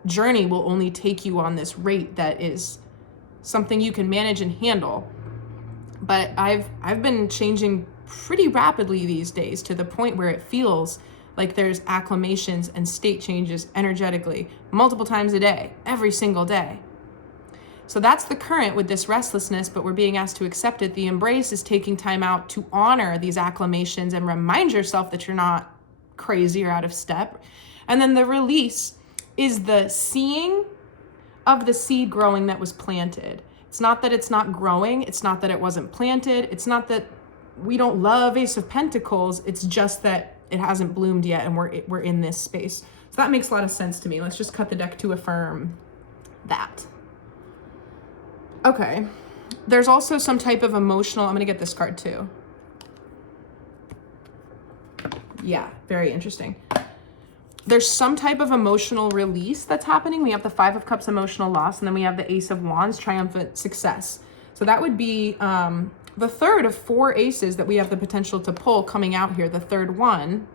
journey will only take you on this rate that is something you can manage and handle. But I've been changing pretty rapidly these days to the point where it feels like there's acclimations and state changes energetically multiple times a day, every single day. So that's the current with this restlessness, but we're being asked to accept it. The embrace is taking time out to honor these acclimations and remind yourself that you're not crazy or out of step. And then the release is the seeing of the seed growing that was planted. It's not that it's not growing. It's not that it wasn't planted. It's not that we don't love Ace of Pentacles. It's just that it hasn't bloomed yet and we're in this space. So that makes a lot of sense to me. Let's just cut the deck to affirm that. Okay. There's also some type of emotional, I'm going to get this card too. Yeah, very interesting. There's some type of emotional release that's happening. We have the 5 of Cups, emotional loss, and then we have the Ace of Wands, triumphant success. So that would be the third of 4 aces that we have the potential to pull coming out here. The third one,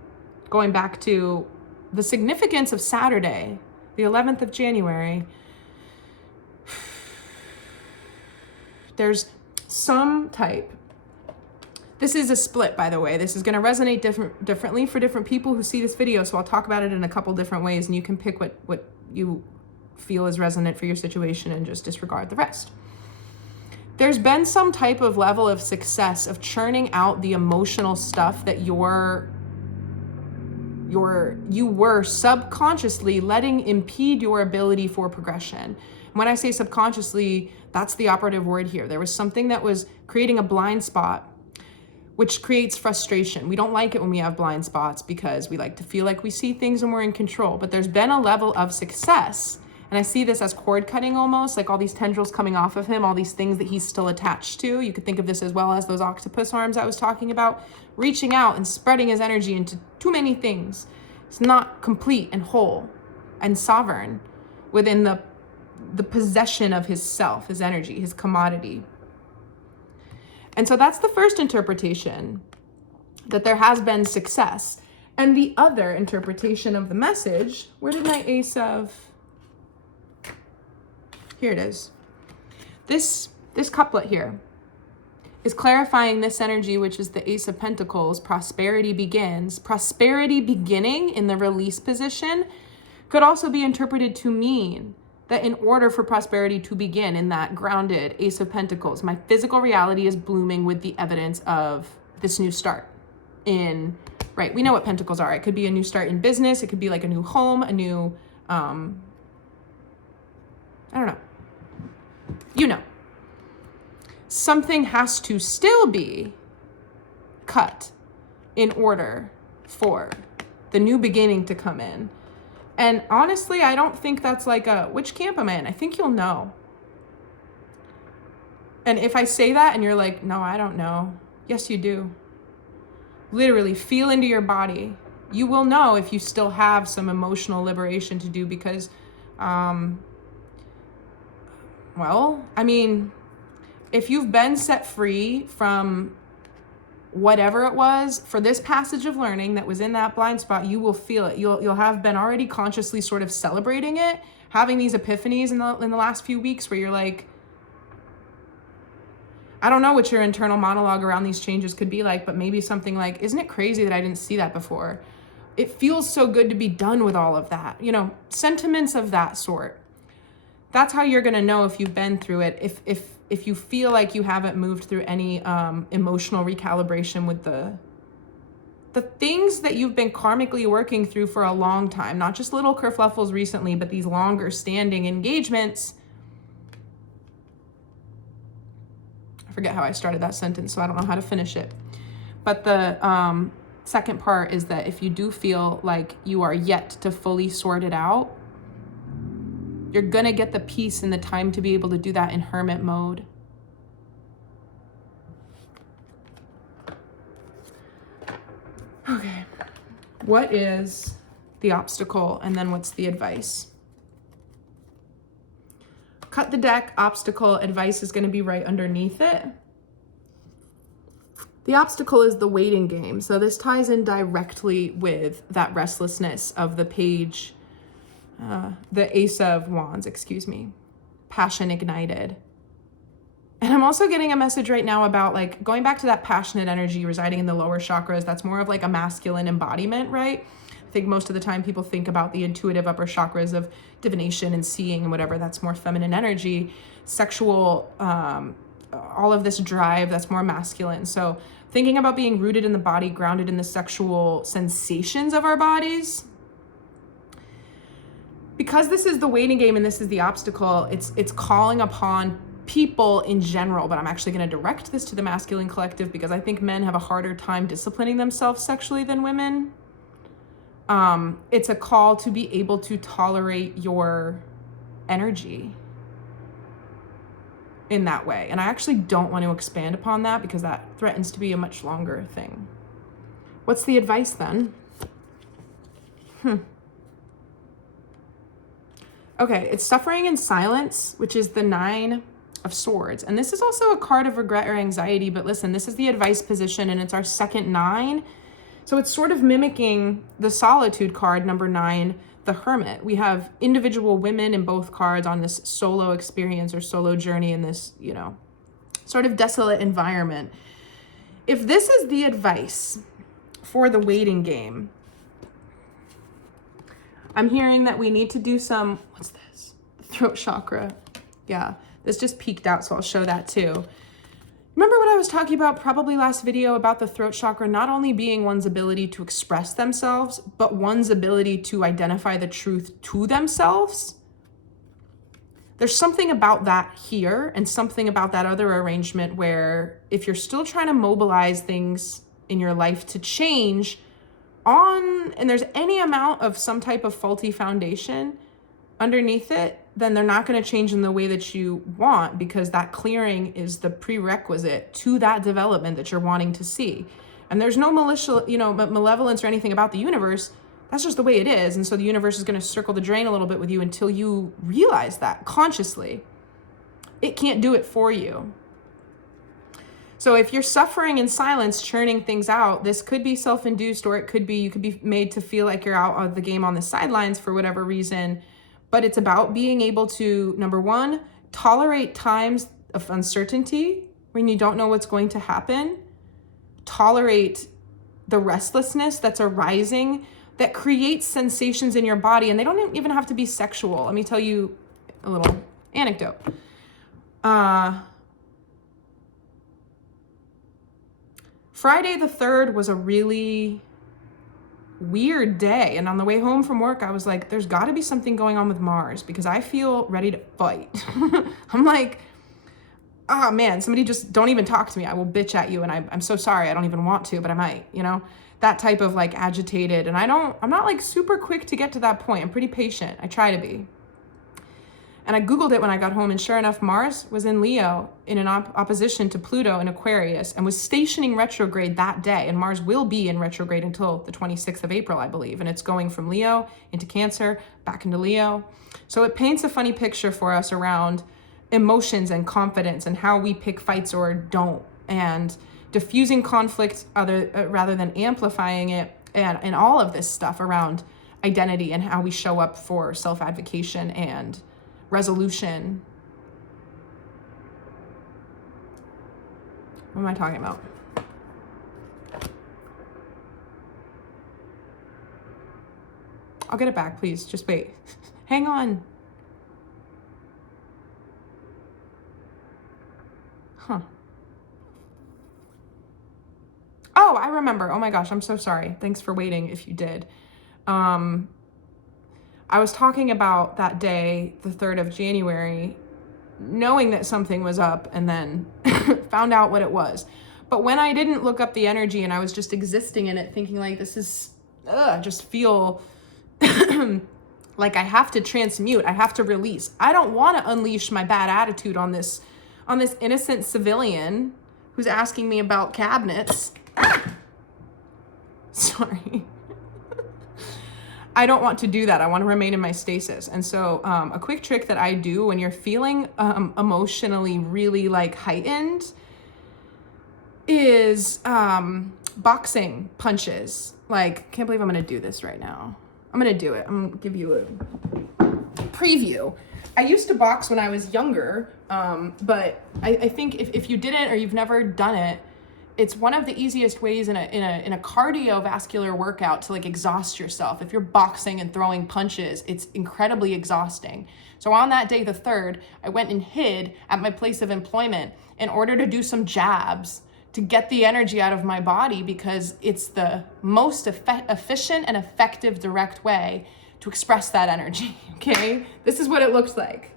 going back to the significance of Saturday, the 11th of January. There's some type. This is a split, by the way. This is going to resonate differently for different people who see this video. So I'll talk about it in a couple different ways, and you can pick what you feel is resonant for your situation and just disregard the rest. There's been some type of level of success of churning out the emotional stuff that you were subconsciously letting impede your ability for progression. When I say subconsciously, that's the operative word here. There was something that was creating a blind spot, which creates frustration. We don't like it when we have blind spots because we like to feel like we see things and we're in control. But there's been a level of success, and I see this as cord cutting almost, like all these tendrils coming off of him, all these things that he's still attached to. You could think of this as well as those octopus arms I was talking about, reaching out and spreading his energy into too many things. It's not complete and whole and sovereign within the possession of his self, his energy, his commodity. And so that's the first interpretation, that there has been success. And the other interpretation of the message, where did my Ace of... Here it is. This couplet here is clarifying this energy, which is the Ace of Pentacles. Prosperity begins. Prosperity beginning in the release position could also be interpreted to mean that in order for prosperity to begin in that grounded Ace of Pentacles, my physical reality is blooming with the evidence of this new start right? We know what Pentacles are. It could be a new start in business. It could be like a new home, a new, I don't know. You know. Something has to still be cut in order for the new beginning to come in. And honestly, I don't think that's like which camp am I in? I think you'll know. And if I say that and you're like, no, I don't know. Yes, you do. Literally feel into your body. You will know if you still have some emotional liberation to do because, well, I mean, if you've been set free from whatever it was for this passage of learning that was in that blind spot, you will feel it. You'll have been already consciously sort of celebrating it, having these epiphanies in the last few weeks where you're like, I don't know what your internal monologue around these changes could be like, but maybe something like, isn't it crazy that I didn't see that before? It feels so good to be done with all of that. You know, sentiments of that sort. That's how you're going to know if you've been through it. If you feel like you haven't moved through any emotional recalibration with the things that you've been karmically working through for a long time, not just little kerfluffles recently, but these longer standing engagements. I forget how I started that sentence, so I don't know how to finish it. But the second part is that if you do feel like you are yet to fully sort it out, you're going to get the peace and the time to be able to do that in hermit mode. Okay. What is the obstacle and then what's the advice? Cut the deck, obstacle, advice is going to be right underneath it. The obstacle is the waiting game. So this ties in directly with that restlessness of the page, the Ace of Wands, passion ignited. And I'm also getting a message right now about like going back to that passionate energy residing in the lower chakras. That's more of like a masculine embodiment, right? I think most of the time people think about the intuitive upper chakras of divination and seeing and whatever. That's more feminine energy. Sexual, all of this drive, that's more masculine. So thinking about being rooted in the body, grounded in the sexual sensations of our bodies. Because this is the waiting game and this is the obstacle, it's calling upon people in general, but I'm actually going to direct this to the masculine collective because I think men have a harder time disciplining themselves sexually than women. It's a call to be able to tolerate your energy in that way. And I actually don't want to expand upon that because that threatens to be a much longer thing. What's the advice then? Okay, it's suffering in silence, which is the 9 of Swords. And this is also a card of regret or anxiety, but listen, this is the advice position and it's our second 9. So it's sort of mimicking the solitude card, number 9, the Hermit. We have individual women in both cards on this solo experience or solo journey in this, sort of desolate environment. If this is the advice for the waiting game, I'm hearing that we need to do some, what's this? Throat chakra. Yeah, this just peeked out, so I'll show that too. Remember what I was talking about probably last video about the throat chakra not only being one's ability to express themselves, but one's ability to identify the truth to themselves? There's something about that here and something about that other arrangement where if you're still trying to mobilize things in your life to change and there's any amount of some type of faulty foundation underneath it, then they're not going to change in the way that you want because that clearing is the prerequisite to that development that you're wanting to see. And there's no malicious, malevolence or anything about the universe. That's just the way it is. And so the universe is going to circle the drain a little bit with you until you realize that consciously. It can't do it for you. So if you're suffering in silence, churning things out, this could be self-induced or you could be made to feel like you're out of the game on the sidelines for whatever reason. But it's about being able to, number one, tolerate times of uncertainty, when you don't know what's going to happen. Tolerate the restlessness that's arising that creates sensations in your body. And they don't even have to be sexual. Let me tell you a little anecdote. Friday the 3rd was a really weird day. And on the way home from work, I was like, there's got to be something going on with Mars because I feel ready to fight. I'm like, oh man, somebody just don't even talk to me. I will bitch at you. And I'm so sorry. I don't even want to, but I might, that type of like agitated. And I'm not like super quick to get to that point. I'm pretty patient. I try to be. And I Googled it when I got home, and sure enough, Mars was in Leo in an opposition to Pluto in Aquarius and was stationing retrograde that day. And Mars will be in retrograde until the 26th of April, I believe. And it's going from Leo into Cancer, back into Leo. So it paints a funny picture for us around emotions and confidence and how we pick fights or don't, and diffusing conflict rather than amplifying it, and all of this stuff around identity and how we show up for self-advocation and resolution. What am I talking about? I'll get it back, please. Just wait. Hang on. Huh. Oh, I remember. Oh my gosh, I'm so sorry. Thanks for waiting if you did. I was talking about that day, the 3rd of January, knowing that something was up, and then found out what it was. But when I didn't look up the energy and I was just existing in it, thinking like, this is, just feel like I have to transmute, I have to release. I don't want to unleash my bad attitude on this innocent civilian who's asking me about cabinets. Sorry. I don't want to do that. I want to remain in my stasis. And so a quick trick that I do when you're feeling emotionally really like heightened is boxing punches. Like, can't believe I'm going to do this right now. I'm going to do it. I'm going to give you a preview. I used to box when I was younger, but I think if you didn't or you've never done it, it's one of the easiest ways in a cardiovascular workout to like exhaust yourself. If you're boxing and throwing punches, it's incredibly exhausting. So on that day, the 3rd, I went and hid at my place of employment in order to do some jabs to get the energy out of my body, because it's the most efficient and effective direct way to express that energy, okay? This is what it looks like.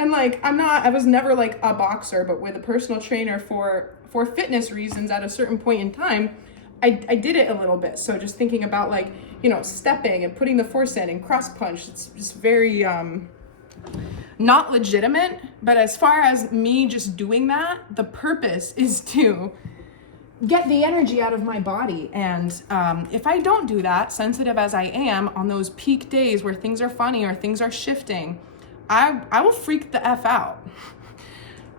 And like, I was never like a boxer, but with a personal trainer for fitness reasons at a certain point in time, I did it a little bit. So just thinking about like, stepping and putting the force in and cross punch, it's just very, not legitimate. But as far as me just doing that, the purpose is to get the energy out of my body. And if I don't do that, sensitive as I am, on those peak days where things are funny or things are shifting, I will freak the F out.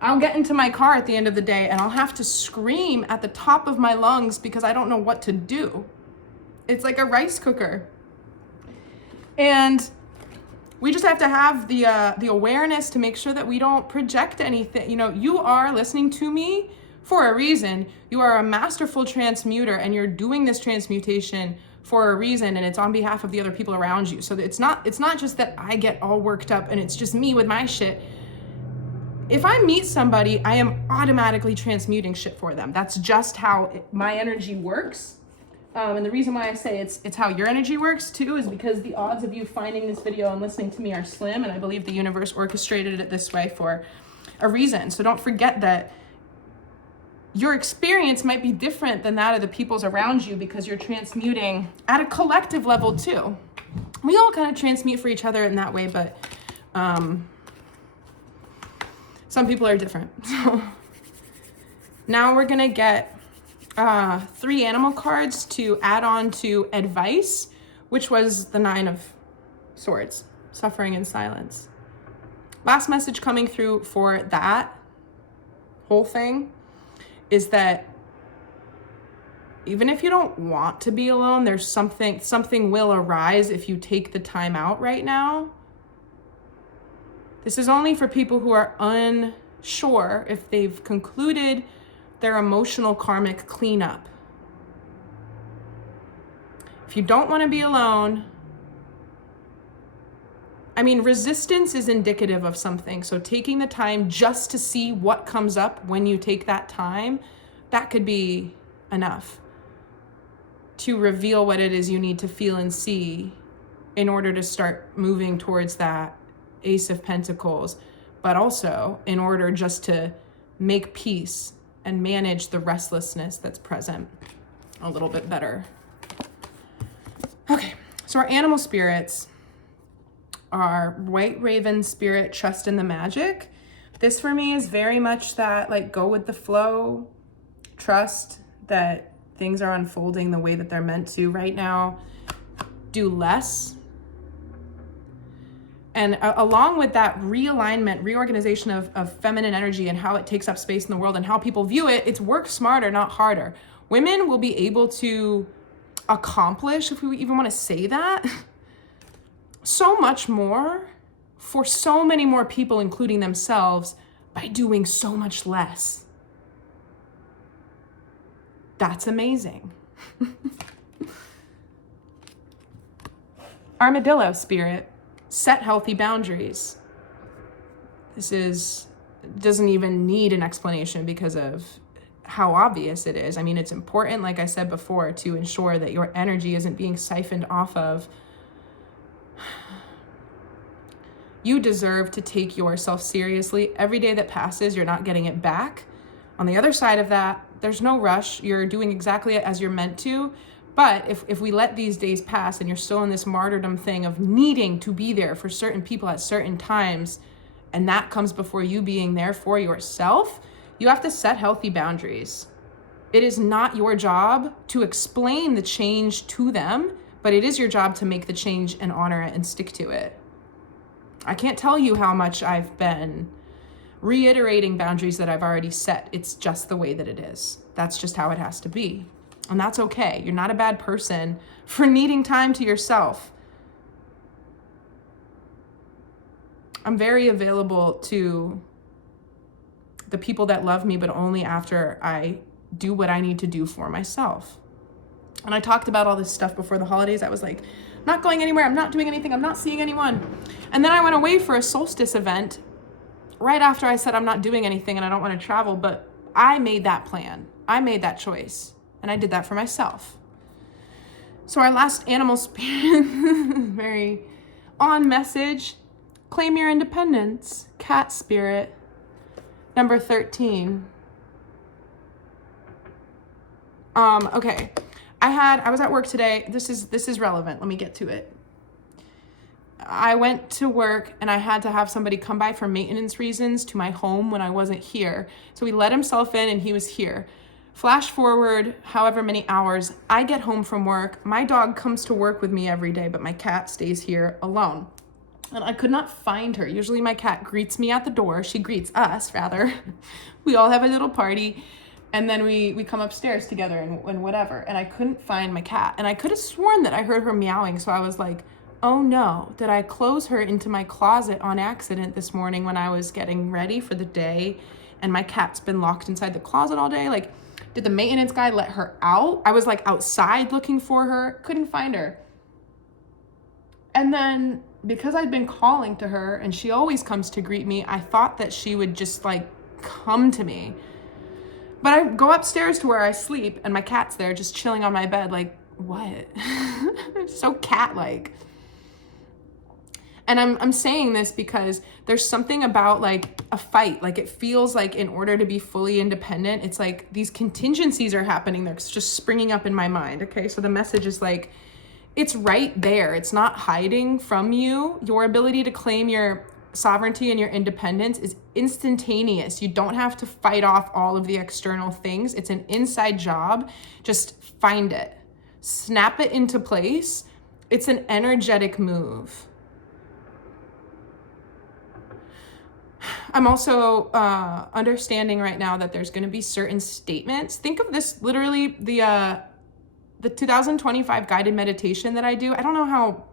I'll get into my car at the end of the day and I'll have to scream at the top of my lungs because I don't know what to do. It's like a rice cooker. And we just have to have the awareness to make sure that we don't project anything. You are listening to me for a reason. You are a masterful transmuter, and you're doing this transmutation for a reason, and it's on behalf of the other people around you. So it's not just that I get all worked up and it's just me with my shit. If I meet somebody, I am automatically transmuting shit for them. That's just how my energy works. And the reason why I say it's how your energy works too is because the odds of you finding this video and listening to me are slim, and I believe the universe orchestrated it this way for a reason. So don't forget that your experience might be different than that of the people's around you, because you're transmuting at a collective level too. We all kind of transmute for each other in that way, but some people are different. So now we're gonna get 3 animal cards to add on to advice, which was the 9 of Swords, suffering in silence. Last message coming through for that whole thing is that even if you don't want to be alone, there's something will arise if you take the time out right now. This is only for people who are unsure if they've concluded their emotional karmic cleanup. If you don't want to be alone, I mean, resistance is indicative of something. So taking the time just to see what comes up when you take that time, that could be enough to reveal what it is you need to feel and see in order to start moving towards that Ace of Pentacles, but also in order just to make peace and manage the restlessness that's present a little bit better. Okay, so our animal spirits are White Raven spirit, trust in the magic. This for me is very much that, like, go with the flow, trust that things are unfolding the way that they're meant to right now, do less. And along with that realignment, reorganization of feminine energy and how it takes up space in the world and how people view it, it's work smarter, not harder. Women will be able to accomplish, if we even want to say that, so much more for so many more people, including themselves, by doing so much less. That's amazing. Armadillo spirit, set healthy boundaries. This doesn't even need an explanation because of how obvious it is. I mean, it's important, like I said before, to ensure that your energy isn't being siphoned off of. You deserve to take yourself seriously. Every day that passes, you're not getting it back. On the other side of that, there's no rush. You're doing exactly as you're meant to. But if we let these days pass and you're still in this martyrdom thing of needing to be there for certain people at certain times, and that comes before you being there for yourself, you have to set healthy boundaries. It is not your job to explain the change to them, but it is your job to make the change and honor it and stick to it. I can't tell you how much I've been reiterating boundaries that I've already set. It's just the way that it is. That's just how it has to be. And that's okay. You're not a bad person for needing time to yourself. I'm very available to the people that love me, but only after I do what I need to do for myself. And I talked about all this stuff before the holidays. I was like, I'm not going anywhere. I'm not doing anything. I'm not seeing anyone. And then I went away for a solstice event right after I said I'm not doing anything and I don't want to travel, but I made that plan. I made that choice. And I did that for myself. So our last animal spirit, very on message, claim your independence, cat spirit, number 13. Okay. I was at work today. This is relevant. Let me get to it. I went to work and I had to have somebody come by for maintenance reasons to my home when I wasn't here. So he let himself in and he was here. Flash forward however many hours, I get home from work. My dog comes to work with me every day, but my cat stays here alone. And I could not find her. Usually my cat greets me at the door. She greets us, rather. We all have a little party. And then we come upstairs together and whatever. And I couldn't find my cat. And I could have sworn that I heard her meowing. So I was like, oh no, did I close her into my closet on accident this morning when I was getting ready for the day? And my cat's been locked inside the closet all day. Like, did the maintenance guy let her out? I was like outside looking for her, couldn't find her. And then because I'd been calling to her and she always comes to greet me, I thought that she would just like come to me. But I go upstairs to where I sleep and my cat's there just chilling on my bed like, what? So cat-like. And I'm saying this because there's something about like a fight. Like it feels like in order to be fully independent, it's like these contingencies are happening. They're just springing up in my mind. Okay, so the message is like, it's right there. It's not hiding from you. Your ability to claim your sovereignty and your independence is instantaneous. You don't have to fight off all of the external things. It's an inside job. Just find it. Snap it into place. It's an energetic move. I'm also understanding right now that there's going to be certain statements. Think of this literally, the the 2025 guided meditation that I do, I don't know how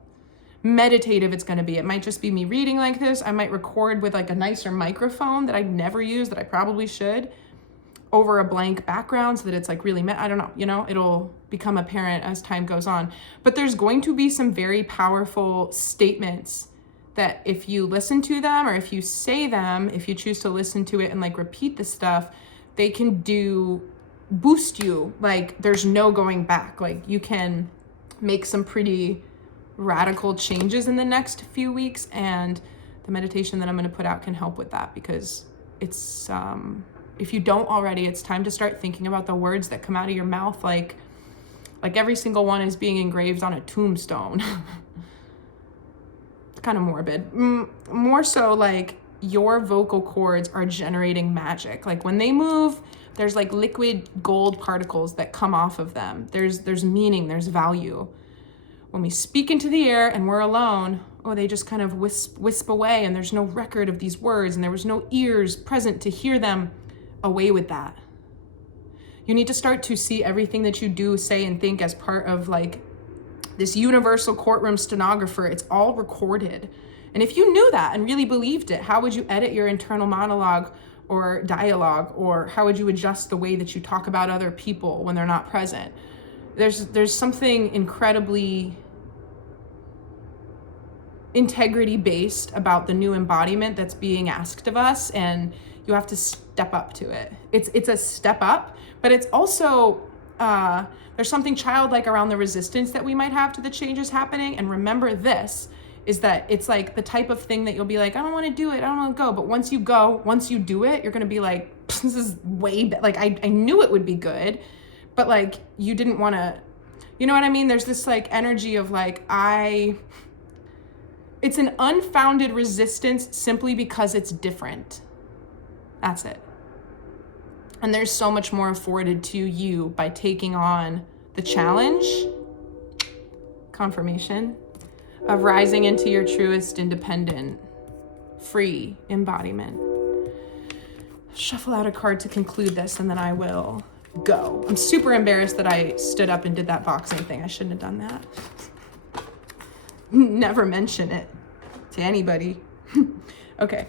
meditative it's going to be. It might just be me reading like this. I might record with like a nicer microphone that I never use, that I probably should, over a blank background so that it's like really, I don't know, you know, it'll become apparent as time goes on. But there's going to be some very powerful statements that if you listen to them, or if you say them, if you choose to listen to it and like repeat the stuff, they can boost you. Like there's no going back. Like you can make some pretty radical changes in the next few weeks, and the meditation that I'm going to put out can help with that, because it's if you don't already, it's time to start thinking about the words that come out of your mouth like every single one is being engraved on a tombstone. It's kind of morbid. More so like your vocal cords are generating magic. Like when they move, there's like liquid gold particles that come off of them. There's meaning, there's value. When we speak into the air and we're alone, they just kind of wisp away, and there's no record of these words, and there was no ears present to hear them. Away with that. You need to start to see everything that you do, say, and think as part of like this universal courtroom stenographer. It's all recorded. And if you knew that and really believed it, how would you edit your internal monologue or dialogue? Or how would you adjust the way that you talk about other people when they're not present? There's something incredibly integrity-based about the new embodiment that's being asked of us, and you have to step up to it. It's a step up, but it's also, there's something childlike around the resistance that we might have to the changes happening. And remember this, is that it's like the type of thing that you'll be like, I don't want to do it, I don't want to go. But once you do it, you're going to be like, this is way better. Like I knew it would be good, but like you didn't want to, you know what I mean? There's this like energy of like, it's an unfounded resistance simply because it's different. That's it. And there's so much more afforded to you by taking on the challenge, confirmation, of rising into your truest, independent, free embodiment. Shuffle out a card to conclude this, and then I will go. I'm super embarrassed that I stood up and did that boxing thing. I shouldn't have done that. Never mention it to anybody. Okay.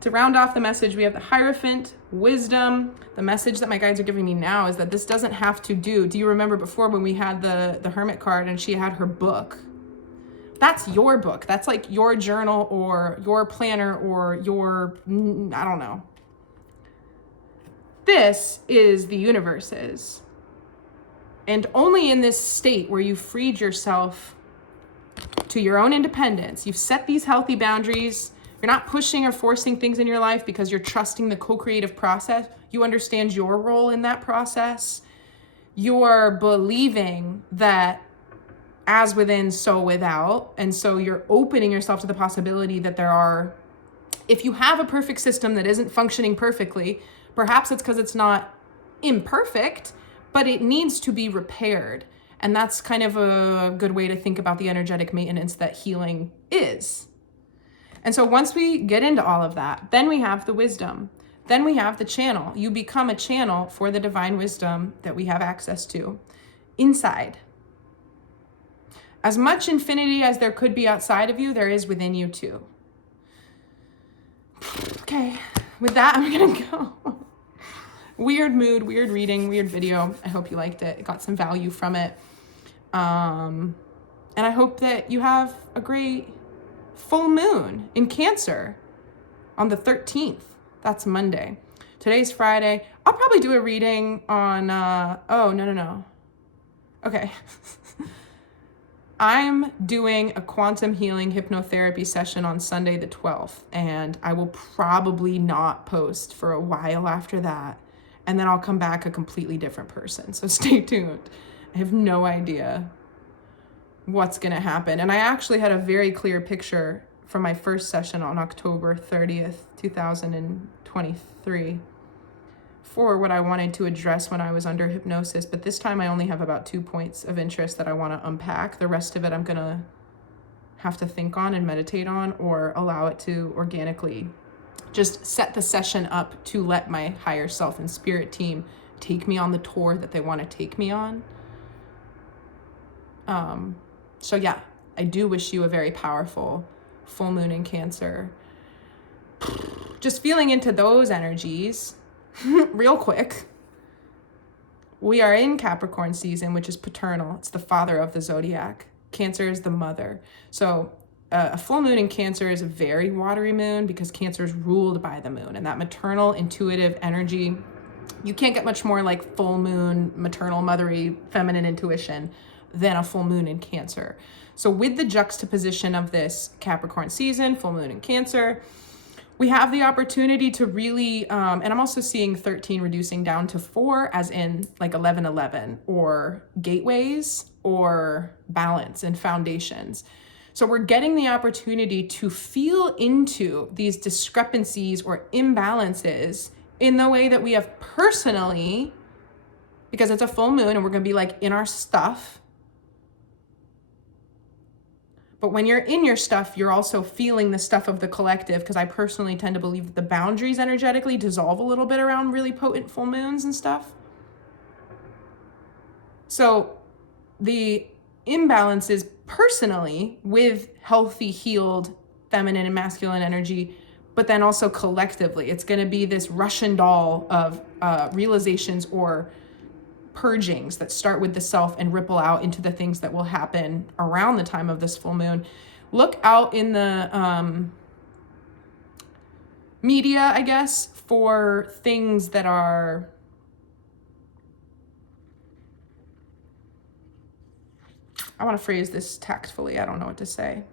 To round off the message, we have the Hierophant, wisdom. The message that my guides are giving me now is that this doesn't have to do you remember before when we had the Hermit card and she had her book? That's your book. That's like your journal or your planner or your, I don't know. This is the universe's. And only in this state where you freed yourself to your own independence, you've set these healthy boundaries. You're not pushing or forcing things in your life because you're trusting the co-creative process. You understand your role in that process. You're believing that as within, so without. And so you're opening yourself to the possibility that if you have a perfect system that isn't functioning perfectly, perhaps it's because it's not imperfect, but it needs to be repaired. And that's kind of a good way to think about the energetic maintenance that healing is. And so once we get into all of that, then we have the wisdom. Then we have the channel. You become a channel for the divine wisdom that we have access to inside. As much infinity as there could be outside of you, there is within you too. Okay, with that, I'm gonna go. Weird mood, weird reading, weird video. I hope you liked it. Got some value from it. And I hope that you have a great full moon in Cancer on the 13th. That's Monday. Today's Friday. I'll probably do a reading on, no. Okay. I'm doing a quantum healing hypnotherapy session on Sunday the 12th, and I will probably not post for a while after that. And then I'll come back a completely different person. So stay tuned. I have no idea what's going to happen. And I actually had a very clear picture from my first session on October 30th, 2023 for what I wanted to address when I was under hypnosis. But this time I only have about 2 points of interest that I want to unpack. The rest of it I'm going to have to think on and meditate on, or allow it to organically just set the session up to let my higher self and spirit team take me on the tour that they want to take me on. So yeah, I do wish you a very powerful full moon in Cancer. Just feeling into those energies real quick. We are in Capricorn season, which is paternal. It's the father of the zodiac. Cancer is the mother. So a full moon in Cancer is a very watery moon because Cancer is ruled by the moon, and that maternal intuitive energy, you can't get much more like full moon, maternal, mothery, feminine intuition than a full moon in Cancer. So with the juxtaposition of this Capricorn season, full moon in Cancer, we have the opportunity to really, and I'm also seeing 13 reducing down to 4, as in like 11:11, or gateways or balance and foundations. So we're getting the opportunity to feel into these discrepancies or imbalances in the way that we have personally, because it's a full moon and we're going to be like in our stuff. But when you're in your stuff, you're also feeling the stuff of the collective, because I personally tend to believe that the boundaries energetically dissolve a little bit around really potent full moons and stuff. So the imbalances personally with healthy, healed, feminine and masculine energy, but then also collectively, it's going to be this Russian doll of realizations or purgings that start with the self and ripple out into the things that will happen around the time of this full moon. Look out in the media, I guess, for things that are I want to phrase this tactfully, I don't know what to say.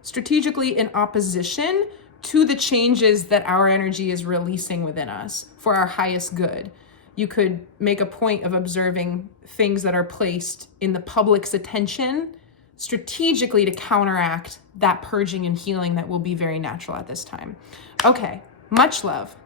Strategically in opposition to the changes that our energy is releasing within us for our highest good. You could make a point of observing things that are placed in the public's attention strategically to counteract that purging and healing that will be very natural at this time. Okay, much love.